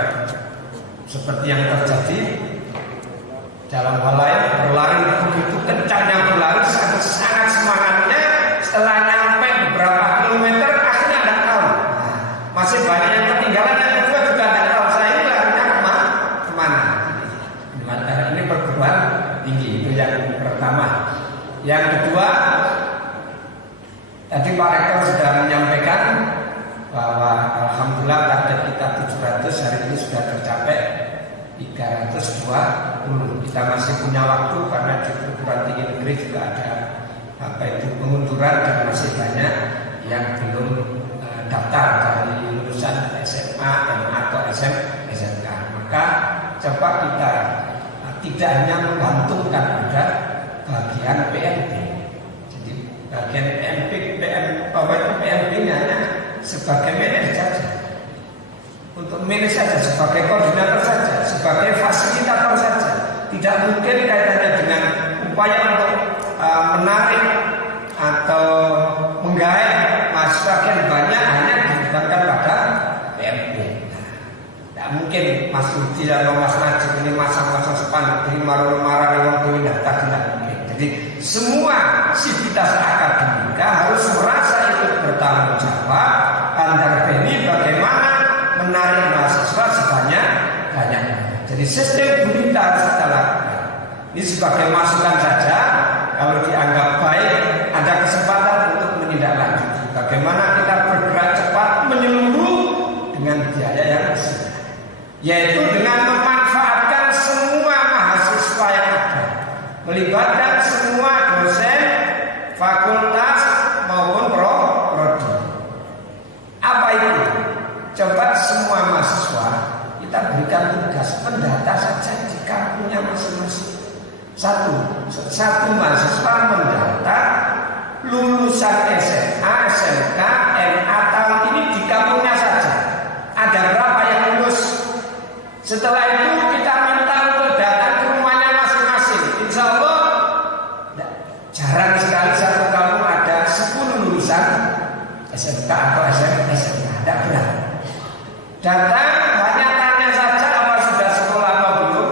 seperti yang terjadi dalam hal lain, berlari begitu kencangnya berlari, sangat semangatnya, setelah nyampe beberapa kilometer akhirnya tidak tahu. Masih banyak yang ketinggalan, yang kedua juga tidak tahu saya ini larinya kemana. Karena ini perguruan tinggi, itu yang pertama. Yang kedua, tadi Pak Rektor sudah menyampaikan bahwa alhamdulillah target kita 700, hari ini sudah tercapai 320. Kita masih punya waktu karena di perguruan tinggi negeri juga ada pengunduran, dan masih banyak yang belum daftar dari lulusan SMA, MA atau SMK. Maka coba kita tidak hanya menggantungkan pada bagian PMP. Jadi bagian PMP-nya hanya sebagai manajer saja, untuk manage saja, sebagai koordinator saja, sebagai fasilitator saja. Tidak mungkin kaitannya dengan upaya untuk menarik atau menggait mahasiswa yang banyak hanya dilibatkan pada PMP. Tidak mungkin Mas Rudi atau Mas Najib ini masang-masang spanduk di marah-marah lewat duit daftar, tidak mungkin. Jadi semua sivitas akademika harus merasa ikut bertanggung jawab antara ini bagaimana menarik mahasiswa sebanyak-banyaknya. Jadi sistem gurita harus kita lakukan. Ini sebagai masukan saja. Kalau dianggap baik, ada kesempatan untuk menindaklanjuti. Bagaimana kita bergerak cepat menyeluruh dengan biaya yang besar, yaitu dengan memanfaatkan semua mahasiswa yang ada, melibatkan semua dosen, fakultas maupun prodi. Apa itu? Coba semua mahasiswa kita berikan tugas mendata saja di kampungnya masing-masing. Satu mahasiswa mendata lulusan SMA, SMK, MA tahun ini di kampungnya saja. Ada berapa yang lulus? Setelah itu kita minta untuk datang ke rumahnya masing-masing. Insya Allah jarang sekali satu kampung ada 10 lulusan SMK atau SMA. Tidak berat. Datang hanya tanya saja apa sudah sekolah atau belum.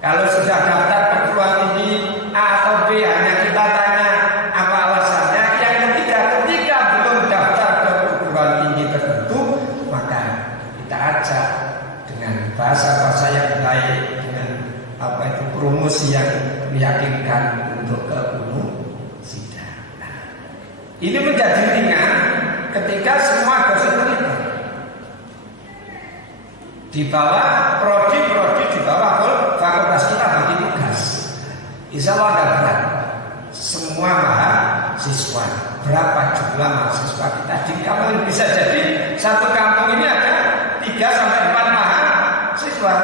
Kalau sudah daftar perguruan tinggi A atau B, hanya kita tanya apa alasannya. Yang ketiga, ketika belum daftar ke perguruan tinggi tertentu, maka kita ajak dengan bahasa-bahasa yang baik, dengan promosi yang meyakinkan untuk ke gunung sidang. Ini menjadi ringan ketika semua dosen terlibat. Di bawah prodi di bawah fakultas kita bagi tugas. Insya Allah ada berat. Semua mahasiswa, berapa jumlah mahasiswa kita di kampung, bisa jadi satu kampung ini ada 3 sampai 4 mahasiswa,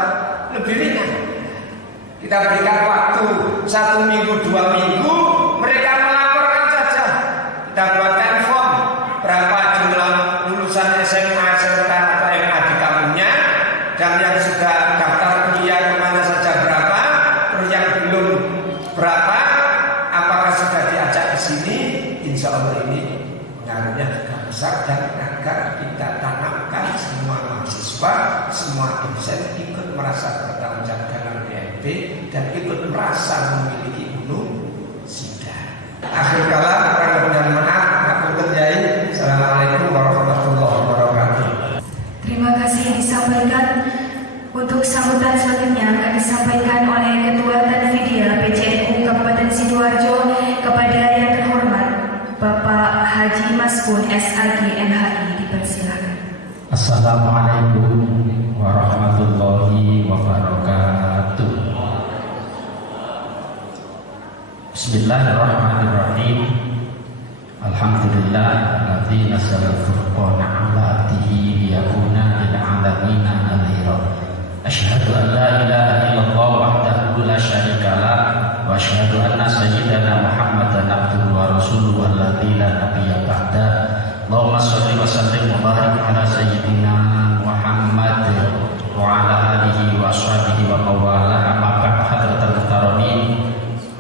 lebih ringan. Kita berikan waktu 1 minggu 2 minggu, mereka melaporkan saja. Kita buatkan form berapa jumlah lulusan SMA, SMK atau MA di kampungnya, dan yang sudah daftar kuliah kemana saja berapa, terus yang belum berapa, apakah sudah diajak ke sini. Insya Allah ini pengaruhnya juga besar, dan agar kita tanamkan semua mahasiswa, semua dosen ikut merasa bertanggung jawab dalam BNP dan ikut merasa memiliki gunung sidang. Akhir kala kurang lebih maaf, aku terjadi. Assalamualaikum warahmatullahi wabarakatuh. Terima kasih disampaikan. Untuk sambutan selanjutnya akan disampaikan oleh Ketua Tanfidia PCNU Kabupaten Sidoarjo kepada yang terhormat Bapak Haji Maskun SAG MHI, dipersilakan. Assalamualaikum warahmatullahi wabarakatuh. Bismillahirrahmanirrahim. Alhamdulillah alladzi nazzala al-furqana 'ala 'abdihi liyakuna lil 'alamina nadhira. Asyhadu an la ilaha illallah wahdahu la syarika lah wa asyhadu anna sayyidana Muhammadan abduhu wa rasuluhu alladzi la nabiyya ba'da. Allahumma shalli wa sallim wa barik ala sayyidina Muhammad wa ala alihi wa ashabihi wa mawala. Amma ba'd. Hadratul muhtaramin,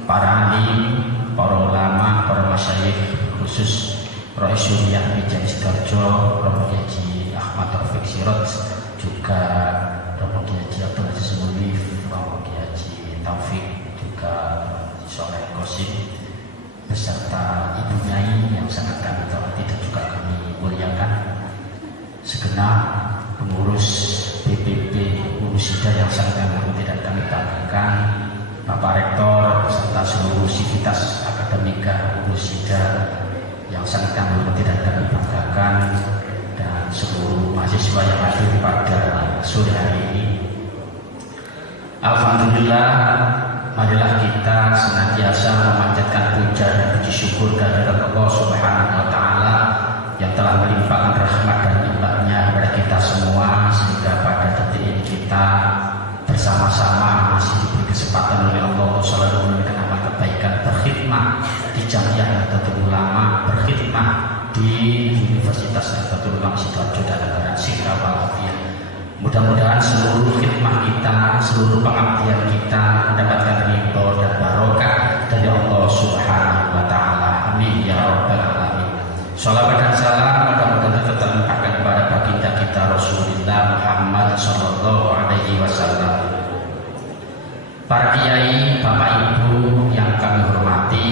para alim, para ulama, para masyayikh, khusus Rais Suriah Bijan Sidoarjo, Romo Haji Ahmad Taufik Sirot, juga Romo Haji Abdul Aziz Mulif, Romo Haji Taufik, juga Soleh Kosim, beserta Ibu Nyai yang sangat kami hormati dan juga kami muliakan, segenap pengurus BPP Umusida yang sangat kami hormati dan kami banggakan, Bapak Rektor beserta seluruh sivitas akademika Umusida yang sangat kami hormati dan kami banggakan, dan seluruh mahasiswa yang hadir pada sore hari ini. Alhamdulillah, marilah kita senantiasa memanjatkan puja dan puji syukur kehadirat Allah Subhanahu wa Ta'ala yang telah melimpahkan rahmat dan nikmatnya kepada kita semua, sehingga pada detik ini kita bersama-sama masih diberi kesempatan oleh Allah untuk selalu memberikan amal kebaikan, berkhidmat di Jamiah Nahdlatul Ulama, berkhidmat di Universitas Nahdlatul Ulama Sidoarjo dan negara Sihra Walafiat. Mudah-mudahan seluruh khidmah kita, seluruh pengabdian kita mendapatkan ridho dan barokah dari Allah Subhanahu wa Ta'ala. Amin ya rabbal alamin. Shalawat dan salam mudah-mudahan tetap limpahkan kepada baginda kita Rasulullah Muhammad sallallahu alaihi wasallam. Para kiai, Bapak Ibu yang kami hormati,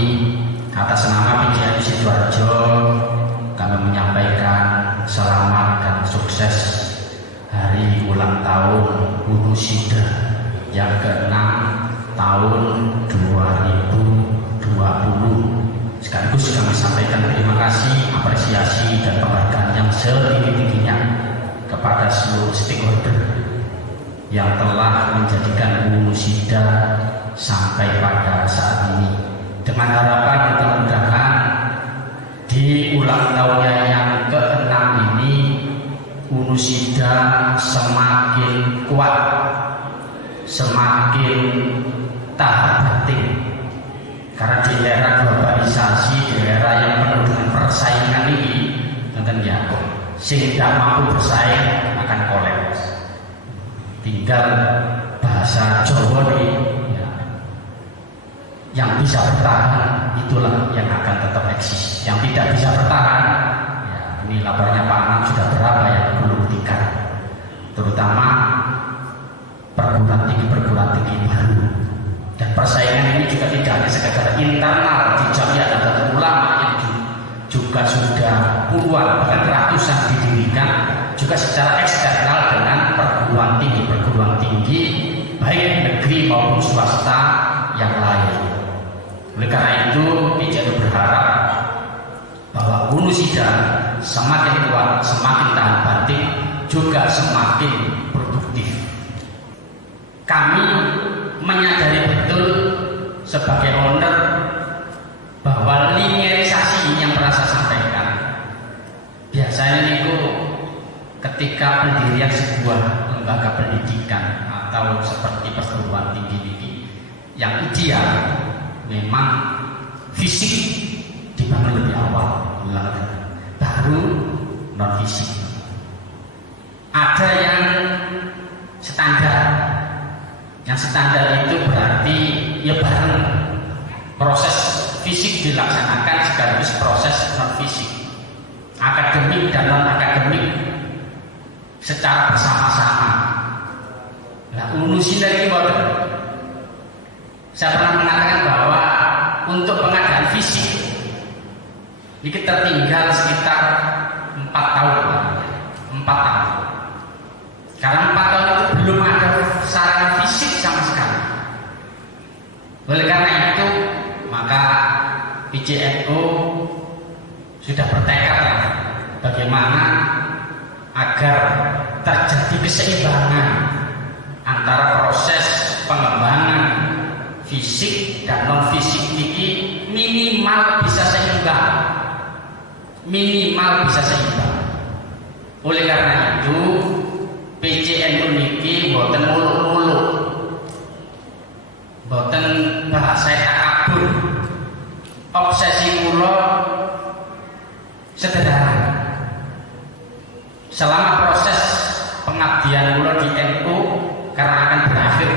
atas nama PCNU Sidoarjo kami menyampaikan selamat dan sukses hari ulang tahun Wurusida yang ke-6 tahun 2020. Sekaligus kami sampaikan terima kasih, apresiasi dan penghargaan yang setinggi-tingginya kepada seluruh stakeholder yang telah menjadikan Wurusida sampai pada saat ini, dengan harapan mudah-mudahan di ulang tahunnya yang ke-6 ini Wurusida semakin kuat, semakin tahap penting. Karena di era globalisasi, di era yang penuh dengan persaingan ini, tentang ya, sing tidak mampu bersaing akan kolaps. Tinggal bahasa Jawa nih, ya, yang bisa bertahan itulah yang akan tetap eksis. Yang tidak bisa bertahan, ya, ini laporannya Pak Anam sudah berapa yang belum tingkat, terutama perguruan tinggi baru. Dan persaingan ini juga tidak hanya sekedar internal di Jamiah Nahdlatul Ulama yang juga sudah puluhan bahkan ratusan didirikan, juga secara eksternal dengan perguruan tinggi baik negeri maupun swasta yang lain. Oleh karena itu, PJNU berharap bahwa Wurusida semakin kuat, semakin tahan banting, juga semakin produktif. Kami menyadari betul sebagai owner bahwa linearisasi ini yang pernah saya sampaikan. Biasanya itu ketika pendirian sebuah lembaga pendidikan atau seperti perguruan tinggi yang ideal memang fisik dibangun lebih awal, baru non fisik. Ada yang standar. Yang standar itu berarti ya bareng proses fisik dilaksanakan sekaligus proses non fisik, akademik dan non akademik secara bersama-sama. Nah, Wurusida ini saya pernah mengatakan bahwa untuk pengadaan fisik ini kita tertinggal sekitar 4 tahun. Karena 4 tahun itu belum ada sarana fisik sama sekali. Oleh karena itu, maka PJNU sudah bertekad bagaimana agar terjadi keseimbangan antara proses pengembangan fisik dan non fisik ini minimal bisa seimbang. Oleh karena itu, PJNU niki boten muluk-muluk, boten bahasa takabur. Obsesi kula sederhana. Selama proses pengabdian kula di NU karena akan berakhir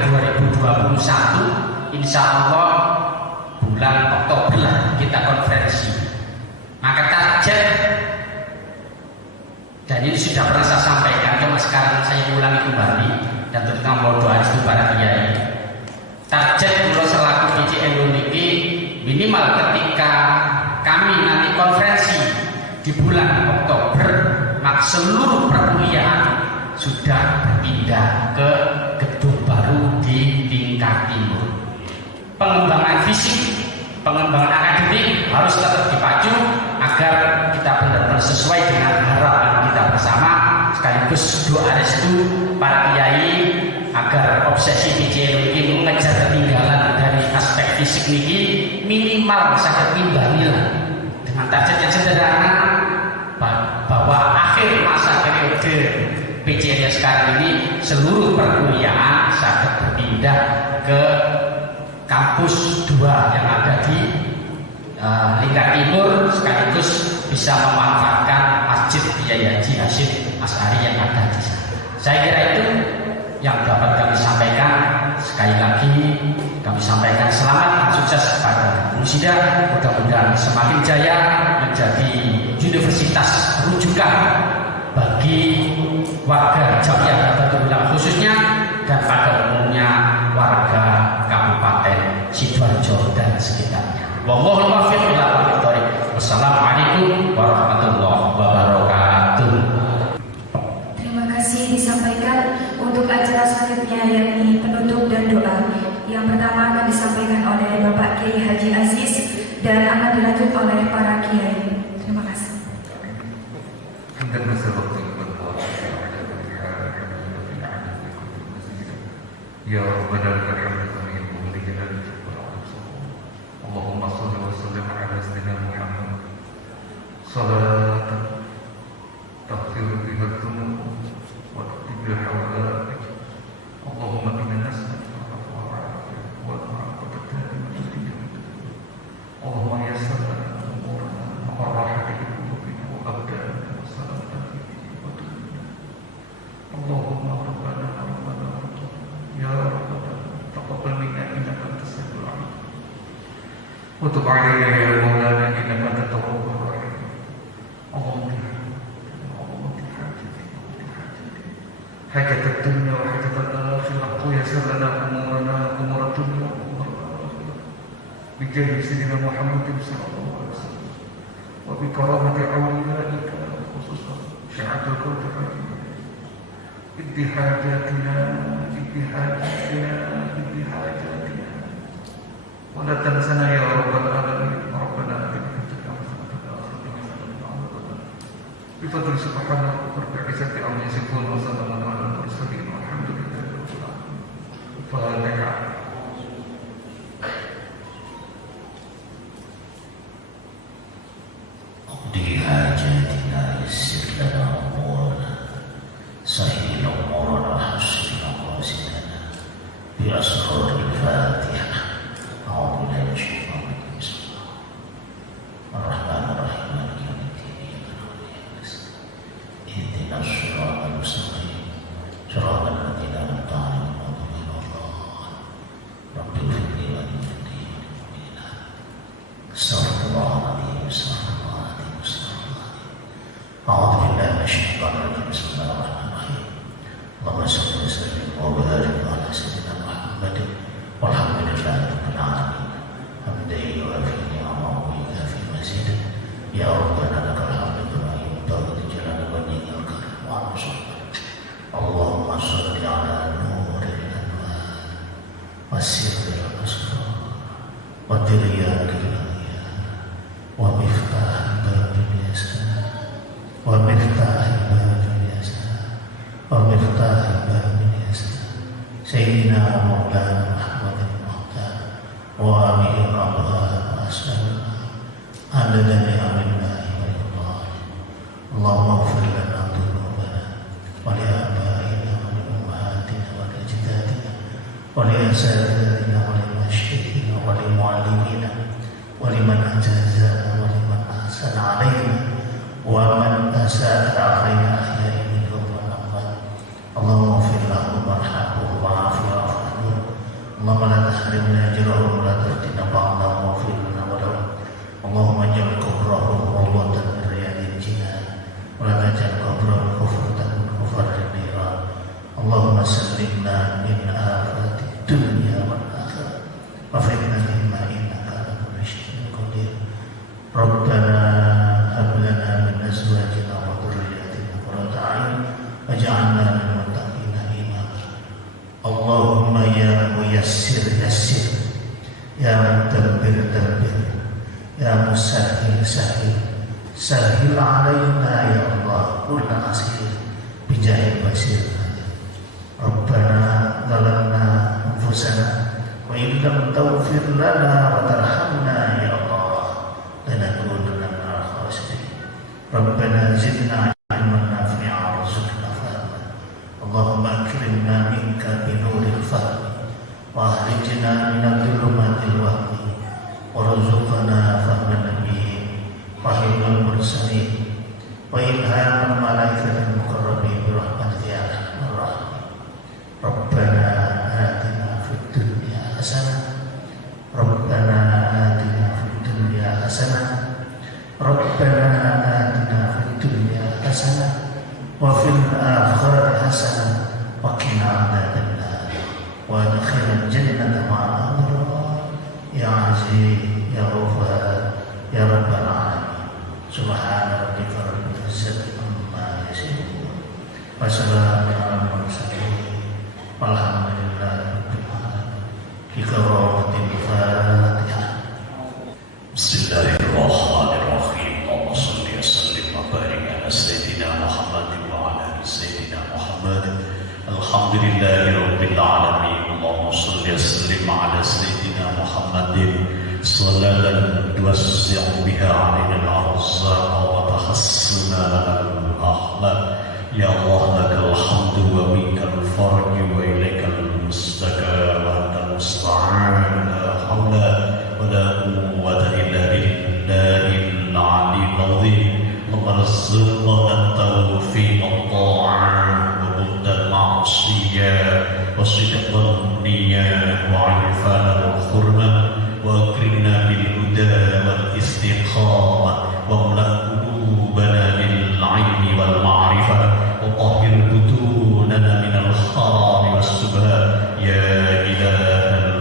2021, insya Allah bulan Oktober lah kita konferensi. Maka target, dan ini sudah pernah saya sampaikan, cuma sekarang saya ulangi kembali dan terutama mau doa itu para kiai. Target kula selaku PJNU niki minimal ketika kami nanti konferensi di bulan Oktober, maka seluruh perkuliahan sudah berpindah ke gedung baru di tingkat timur. Pengembangan fisik, pengembangan akademik harus tetap dipacu agar kita benar-benar sesuai dengan harapan kita bersama, sekaligus doa restu para kiai agar obsesi PJNU ini mengejar ketinggalan dari aspek fisik ini minimal bisa ketimbangilah dengan target yang sederhana bahwa akhir masa periode PJNU sekarang ini seluruh perkuliahan sangat berpindah ke kampus 2 yang ada di Lingkar Timur, sekaligus bisa memanfaatkan Masjid Kiai Haji Hasyim Asy'ari yang ada di sana. Saya kira itu yang dapat kami sampaikan. Sekali lagi kami sampaikan selamat dan sukses kepada Wurusida. Mudah-mudahan semakin jaya menjadi universitas rujukan bagi warga Jamiah Nahdlatul Ulama khususnya dan pada umumnya warga Kabupaten Sidoarjo dan sekitarnya. Wallahul muwaffiq ila aqwamit thoriq. Wassalamualaikum warahmatullahi wabarakatuh. Terima kasih disampaikan. Untuk acara selanjutnya Yang pertama akan disampaikan oleh Bapak Kiai Haji Aziz dan akan dilanjut oleh para kiai. Terima kasih. يا ربنا لك الحمد كما ينبغي لجلالك اللهم صل وسلم على سيدنا محمد صلاة تغفر بها الذنوب وتقضي بها الحوائج اللهم انا نسألك العفو والعافية والمعافاة الدائمة في الدنيا اللهم يسر لنا امورنا مع راحة قلوبنا وابداننا وسلامة ديننا ودنيانا اللهم ربنا يا ربنا تقبل منا انك انت السميع العليم وتب علينا يا مولانا انك انت التواب الرحيم اللهم حاجة الدنيا وحاجة الآخرة ويسر لنا أمورنا أمور الدنيا وأمور الآخرة بجاه سيدنا محمد صلى الله عليه وسلم وبكرامة أوليائك خصوصا شيخ القدر اد حاجاتنا ولا تنسنا يا رب العالمين ربنا آتنا في الدنيا حسنة وفي الآخرة حسنة وقنا عذاب النار بفضل سبحانه ورب العزة عما يصفون وسلام على المرسلين والحمد لله رب العالمين. الفاتحة. اقضي حاجاتنا يسر لنا أمورنا سهل أمورنا حسن مقاصدنا بأسرار الفاتحة. أعوذ بالله من الشيطان الرجيم. بسم الله الرحمن الرحيم مالك يوم الدين اهدنا الصراط المستقيم صراط الذين أنعمت عليهم غير المغضوب عليهم رب اغفر لي ولوالدي والمؤمنين. استغفر الله العظيم استغفر الله العظيم استغفر الله العظيم. أعوذ بالله من الشيطان الرجيم. بسم الله الرحمن الرحيم. اللهم صل وسلم وبارك على سيدنا محمد والحمد لله رب العالمين. حمدا يوافي نعمه ويكافي مزيدا. يا ربنا لك الحمد كما ينبغي لجلال وجهك الكريم وعظيم سلطانك. اللهم صل على نور الانوار وسر الاسرار وترياق الاغيار ومفتاح باب اليسار ومفتاح باب اليسار ومفتاح باب اليسار سيدنا مولانا محمد المختار وآله الأبرار وأسلامنا عدد نعم الله والله. اللهم اغفر لنا ذنوبنا ولآبائنا ولأمهاتنا ولأجدادنا ولأساتذتنا ولمشايخنا ولمعلمينا ولمن أجازنا ولمن أحسن علينا ومن أساء علينا أحياء منهم والأموات. اللهم اغفر لهم وارحمهم وعافهم واعف عنهم. اللهم لا تحرمنا أجرهم ولا تفتنا بعضهم واغفر لنا ولهم. اللهم اجعل قبرهم روضة من رياض الجنان ولا تجعل قبرهم حفرة من حفر النيران. اللهم سلمنا من آفات الدنيا والآخرة وفتنتهما إنك على كل شيء قدير. ربنا هب لنا من أزواجنا وذرياتنا قرة أعين واجعلنا للمتقين إماما. اللهم يا ميسر يسر يا مدبر دبر يا مسهل سهل سهل علينا يا الله كل عسير بجاه البشير. ربنا ظلمنا أنفسنا وإن لم تغفر لنا وترحمنا يا الله لنكونن من الخاسرين. ربنا زدنا علما نافعا وارزقنا فهما. اللهم أكرمنا منك بنور الفهم وأخرجنا من ظلمات الوهم وارزقنا فهم النبيين وحفظ المرسلين وإلهام الملائكة المقربين برحمتك يا أرحم الراحمين. ربنا آتنا في الدنيا حسنة ربنا آتنا في الدنيا حسنة ربنا آتنا في الدنيا حسنة وفي الآخرة حسنة وقنا عذاب النار وادخلنا الجنة مع الأبرار يا عزيز يا غفار يا رب العالمين. سبحان ربك رب العزة عما يصفون وسلام على المرسلين والحمد لله رب العالمين. بقراءة الفاتحة. بسم الله الرحمن الرحيم. اللهم صل وسلم وبارك على سيدنا محمد وعلى آل سيدنا محمد. الحمد لله رب العالمين. اللهم صل وسلم على سيدنا محمد صلاة توسع بها علينا الأرزاق وتحسن لنا الأخلاق. يا الله لك الحمد ومنك الفرج وإليك المستكى وأنت المستعان. لا حول ولا قوة إلا بالله العلي العظيم. اللهم ارزقنا التوفيق الطاعة وبعد المعصية وصدق النية وعرفان الحرمة وأكرمنا بالهدى والاستقامة واملأ قلوبنا بالعلم والمعرفة وطهر بدوننا من الحرام والسبهات يا إله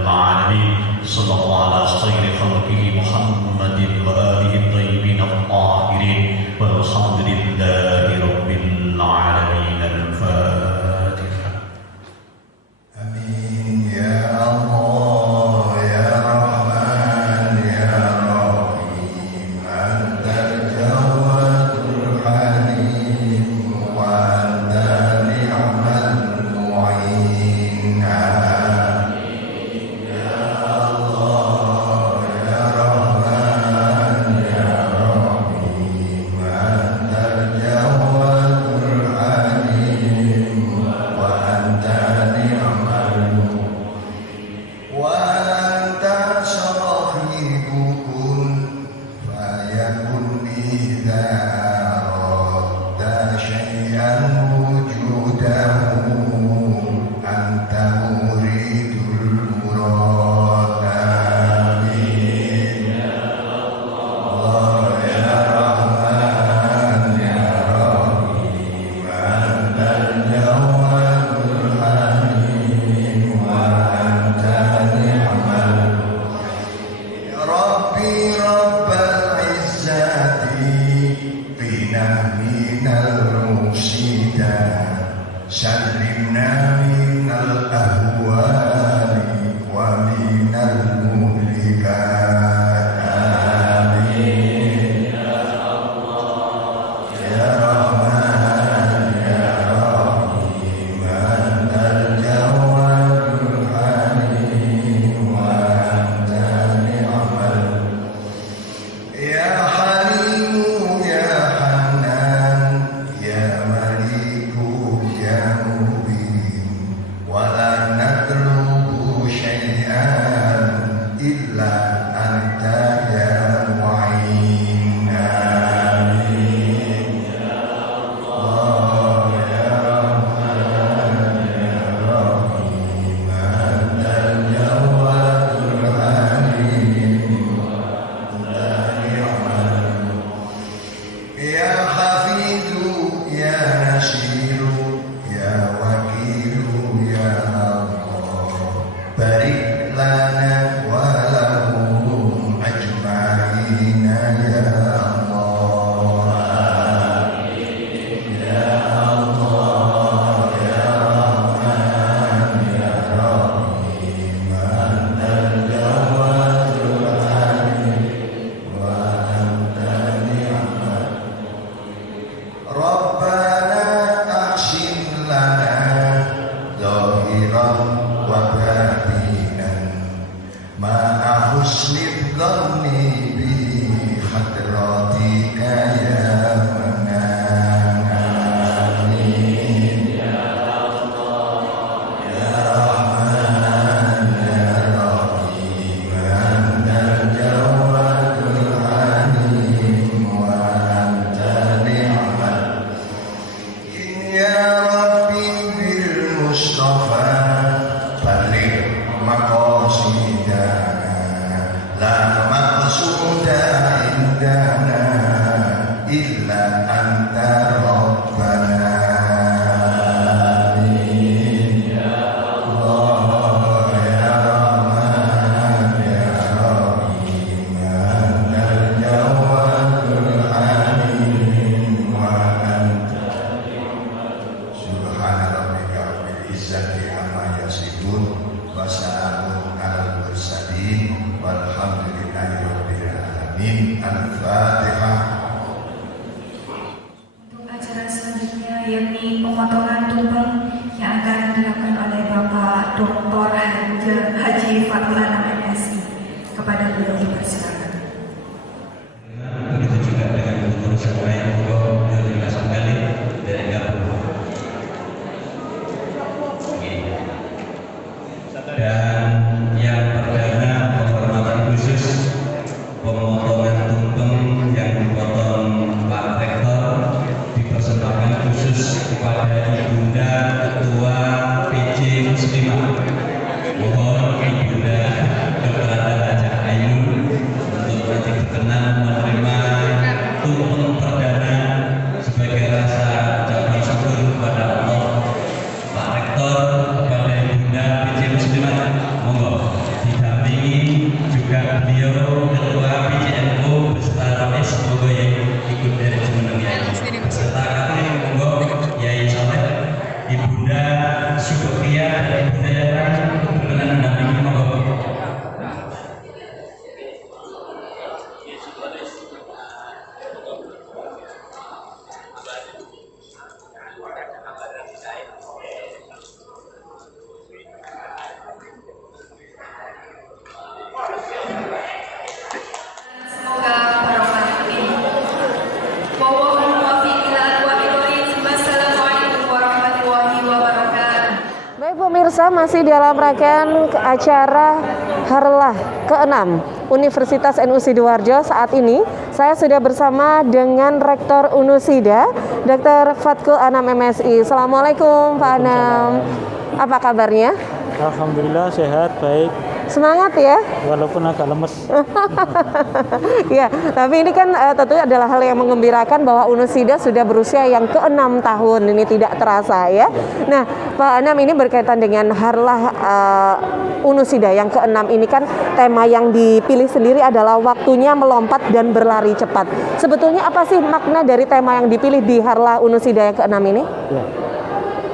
العالمين. صلى الله على خير خلقه محمد وآله الطيبين الطاهرين والحمد لله رب العالمين. الفاتحة. آمين يا الله يا رحمن يا رحيم. أنت الجواد الحليم وأنت نعم المعين. آمين يا الله يا رحمن يا رحيم. أنت الجواد الحليم وأنت نعم وأنت صاحب كن فيكن إذا أردت شيئا وجوده. أنت مريد المراد. آمين يا الله يا رحمن يا رحيم. أنت الجواد الحليم وأنت نعم ربي رب العزة قنا من المفسدات. سلمنا من الأهوال ومن المهلكات. آمين يا الله يا رحمن يا رحيم. أنت الجواد الحليم وأنت نعم يا حليم يا حنان يا مليك يا مبين. ولا نطلب شيئا إلا أنت يا معين. آمين يا الله يا رحمن يا رحيم. أنت الجواد الحليم يا حفيظ يا نشير يا وكيل يا الله. بارك لنا ولهم أجمعين يا الله. آمين يا الله يا رحمن يا رحيم. أنت الجواد الحليم وأنت نعم ربنا أحسن لنا ظاهرا وباطنا مع حسن الظن بحضرتك يا منان. آمين يا الله يا رحمن يا رحيم. أنت الجواد الحليم وأنت نعم يا ربي بالمصطفى بلغ مقاصدنا. لا مقصود عندنا إلا أنت ربنا. آمين يا الله يا رحمن يا رحيم. أنت الجواد الحليم وأنت سبحان ربك رب العزة عما يصفون وسلام على Walhamdulillahirabbil alamin. Al-Fatihah. Untuk acara selanjutnya yakni pemotongan tumpeng yang akan dilakukan oleh Bapak Dr. Haji Fathul Anam MSI. Kepada beliau dipersilakan. Begitu juga dengan urusan lain, monggo terima kembali dari gabung. Dan yang perdana penghormatan khusus pemotongan tumpeng yang dipotong Pak Rektor dipersembahkan khusus kepada Ibunda Ketua PJ Muslimah. Mohon Ibunda Dr. Haja Ainun untuk nanti berkenan menerima tumpeng perdana sebagai rasa ucapan syukur kepada Allah. Pak Rektor kepada Ibunda PJ Muslimah, monggo didampingi juga beliau Ketua PJNU beserta Rois, monggo yang ikut dari Jumeneng Yai beserta kakek, monggo Yai Saleh, Ibunda Syukria dan Ibunda yang lain berkenan mendampingi, monggo. Semoga barokah. Amin. Wallahul muwaffiq ila aqwamit thoriq. Wassalamualaikum warahmatullahi wabarakatuh. Baik pemirsa, masih dalam rangkaian acara Harlah ke-6 Universitas NU Sidoarjo. Saat ini saya sudah bersama dengan Rektor Unusida, Dr. Fathul Anam MSI. Assalamualaikum Pak Anam. Apa kabarnya? Alhamdulillah sehat, baik, Semangat ya. walaupun agak lemes. Ya, tapi ini kan tentunya adalah hal yang menggembirakan bahwa Unusida sudah berusia yang ke-6 tahun. Ini tidak terasa ya. Nah, Pak Anam, ini berkaitan dengan Harlah Unusida yang ke-6 ini kan tema yang dipilih sendiri adalah waktunya melompat dan berlari cepat. Sebetulnya apa sih makna dari tema yang dipilih di Harlah Unusida yang ke-6 ini? Ya.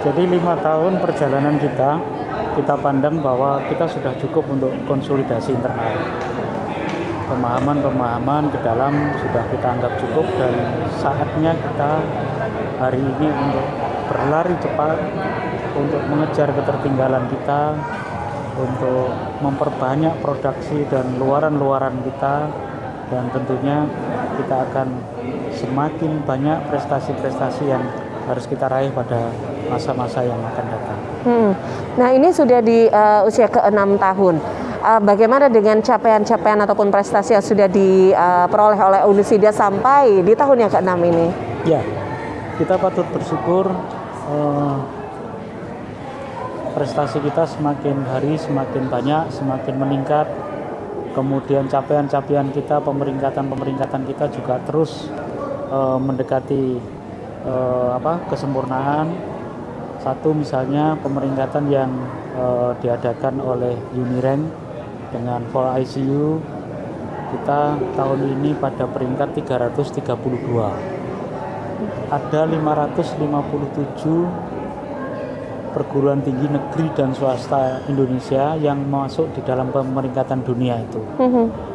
Jadi 5 tahun perjalanan kita pandang bahwa kita sudah cukup untuk konsolidasi internal. Pemahaman-pemahaman ke dalam sudah kita anggap cukup, dan saatnya kita hari ini untuk berlari cepat, untuk mengejar ketertinggalan kita, untuk memperbanyak produksi dan luaran-luaran kita, dan tentunya kita akan semakin banyak prestasi-prestasi yang harus kita raih pada masa-masa yang akan datang. Nah, ini sudah di usia ke-6 tahun. Bagaimana dengan capaian-capaian ataupun prestasi yang sudah diperoleh oleh Unusida sampai di tahun yang ke-6 ini? Ya, kita patut bersyukur prestasi kita semakin hari semakin banyak, semakin meningkat. Kemudian capaian-capaian kita, pemeringkatan kita juga terus mendekati kesempurnaan. Satu misalnya pemeringkatan yang diadakan oleh Unirank dengan full ICU, kita tahun ini pada peringkat 332. Ada 557 perguruan tinggi negeri dan swasta Indonesia yang masuk di dalam pemeringkatan dunia itu.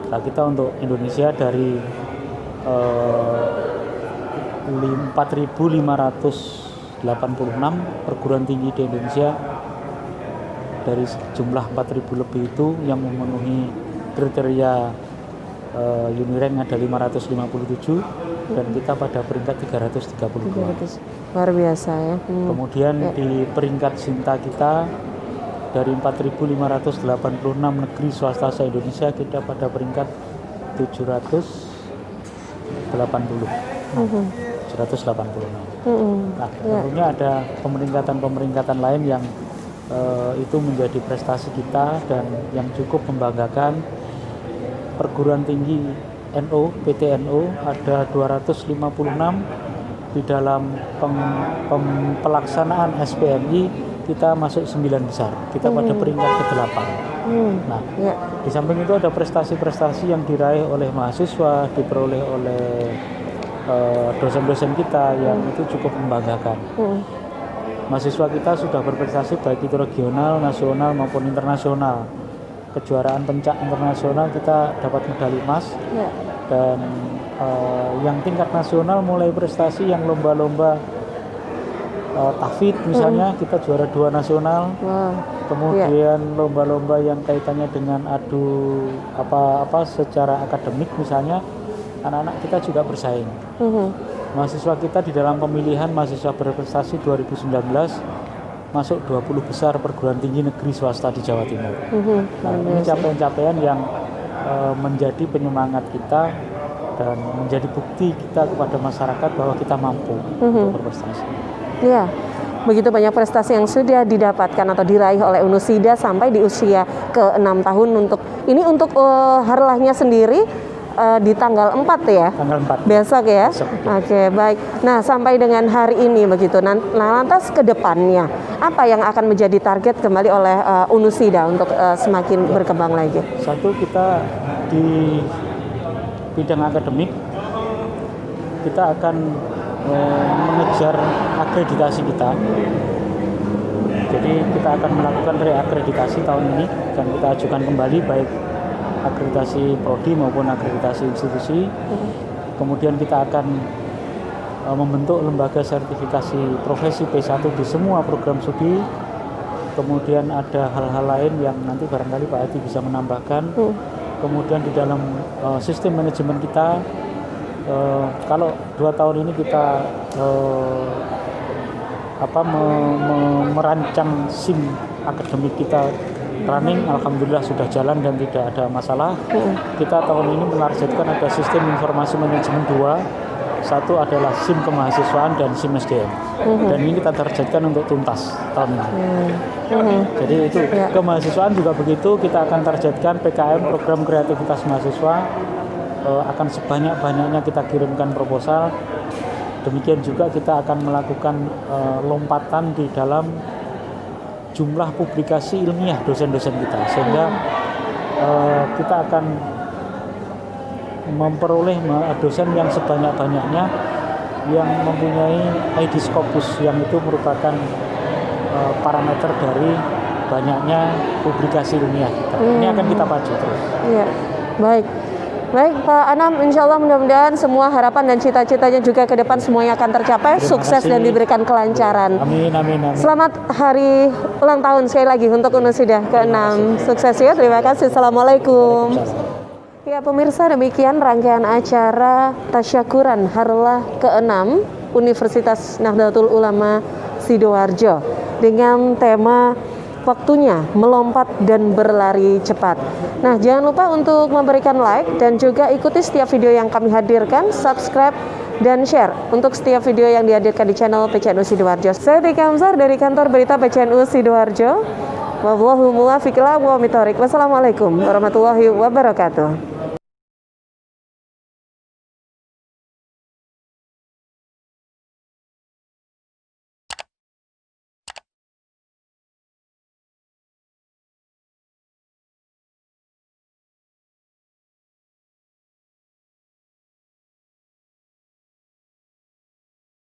Nah, kita untuk Indonesia dari 4.586 perguruan tinggi di Indonesia, dari jumlah 4.000 lebih itu yang memenuhi kriteria Unirank ada 557, dan kita pada peringkat 332. Luar biasa ya. Kemudian di peringkat Sinta kita dari 4.586 negeri swasta se-Indonesia, kita pada peringkat 786. Nah, tentunya ada pemeringkatan lain yang itu menjadi prestasi kita dan yang cukup membanggakan. Perguruan tinggi NU, PTNU ada 256 di dalam pelaksanaan SPMI, kita masuk 9 besar. Kita pada peringkat ke-8. Nah, di samping itu ada prestasi-prestasi yang diraih oleh mahasiswa, diperoleh oleh dosen-dosen kita yang itu cukup membanggakan. Mahasiswa kita sudah berprestasi baik itu regional, nasional maupun internasional. kejuaraan pencak internasional kita dapat medali emas. Ya. Dan yang tingkat nasional mulai prestasi yang lomba-lomba tahfidz misalnya kita juara 2 nasional. Wow. Kemudian lomba-lomba yang kaitannya dengan adu apa secara akademik misalnya anak-anak kita juga bersaing. Mahasiswa kita di dalam pemilihan mahasiswa berprestasi 2019 masuk 20 besar perguruan tinggi negeri swasta di Jawa Timur. Nah, ini capaian-capaian yang menjadi penyemangat kita dan menjadi bukti kita kepada masyarakat bahwa kita mampu untuk berprestasi. Iya, begitu banyak prestasi yang sudah didapatkan atau diraih oleh Unusida sampai di usia ke-6 tahun untuk harlahnya sendiri di tanggal 4 ya? Tanggal 4. Besok ya? Besok. Oke, baik. Nah, sampai dengan hari ini begitu. Nah, lantas ke depannya, apa yang akan menjadi target kembali oleh Unusida untuk semakin berkembang lagi? Satu, kita di bidang akademik, kita akan mengejar akreditasi kita. Jadi kita akan melakukan reakreditasi tahun ini dan kita ajukan kembali baik akreditasi prodi maupun akreditasi institusi. Kemudian kita akan membentuk lembaga sertifikasi profesi P1 di semua program studi. Kemudian ada hal-hal lain yang nanti barangkali Pak Hadi bisa menambahkan. Kemudian di dalam sistem manajemen kita, kalau 2 tahun ini kita merancang SIM akademik kita running, alhamdulillah sudah jalan dan tidak ada masalah. Kita tahun ini menargetkan ada sistem informasi manajemen 2. Satu adalah SIM kemahasiswaan dan SIM SDM. Dan ini kita targetkan untuk tuntas tahun ini. Jadi itu kemahasiswaan juga begitu, kita akan targetkan PKM program kreativitas mahasiswa akan sebanyak-banyaknya kita kirimkan proposal. Demikian juga kita akan melakukan lompatan di dalam jumlah publikasi ilmiah dosen-dosen kita, sehingga kita akan memperoleh dosen yang sebanyak-banyaknya yang mempunyai ID Scopus, yang itu merupakan parameter dari banyaknya publikasi ilmiah kita. Ini akan kita pacu terus. Iya, baik. Baik Pak Anam, insya Allah mudah-mudahan semua harapan dan cita-citanya juga ke depan semuanya akan tercapai, sukses dan diberikan kelancaran. Amin, amin, amin. Selamat hari ulang tahun sekali lagi untuk Unusida ke-6. Sukses ya, terima kasih. Assalamualaikum. Ya pemirsa, demikian rangkaian acara tasyakuran harlah ke-6 Universitas Nahdlatul Ulama Sidoarjo dengan tema waktunya melompat dan berlari cepat. Nah, jangan lupa untuk memberikan like dan juga ikuti setiap video yang kami hadirkan, subscribe dan share untuk setiap video yang dihadirkan di channel PCNU Sidoarjo. Saya Tika Hamzar dari kantor berita PCNU Sidoarjo. Wallahu muwaffiq ila aqwamit thoriq. Wassalamualaikum warahmatullahi wabarakatuh.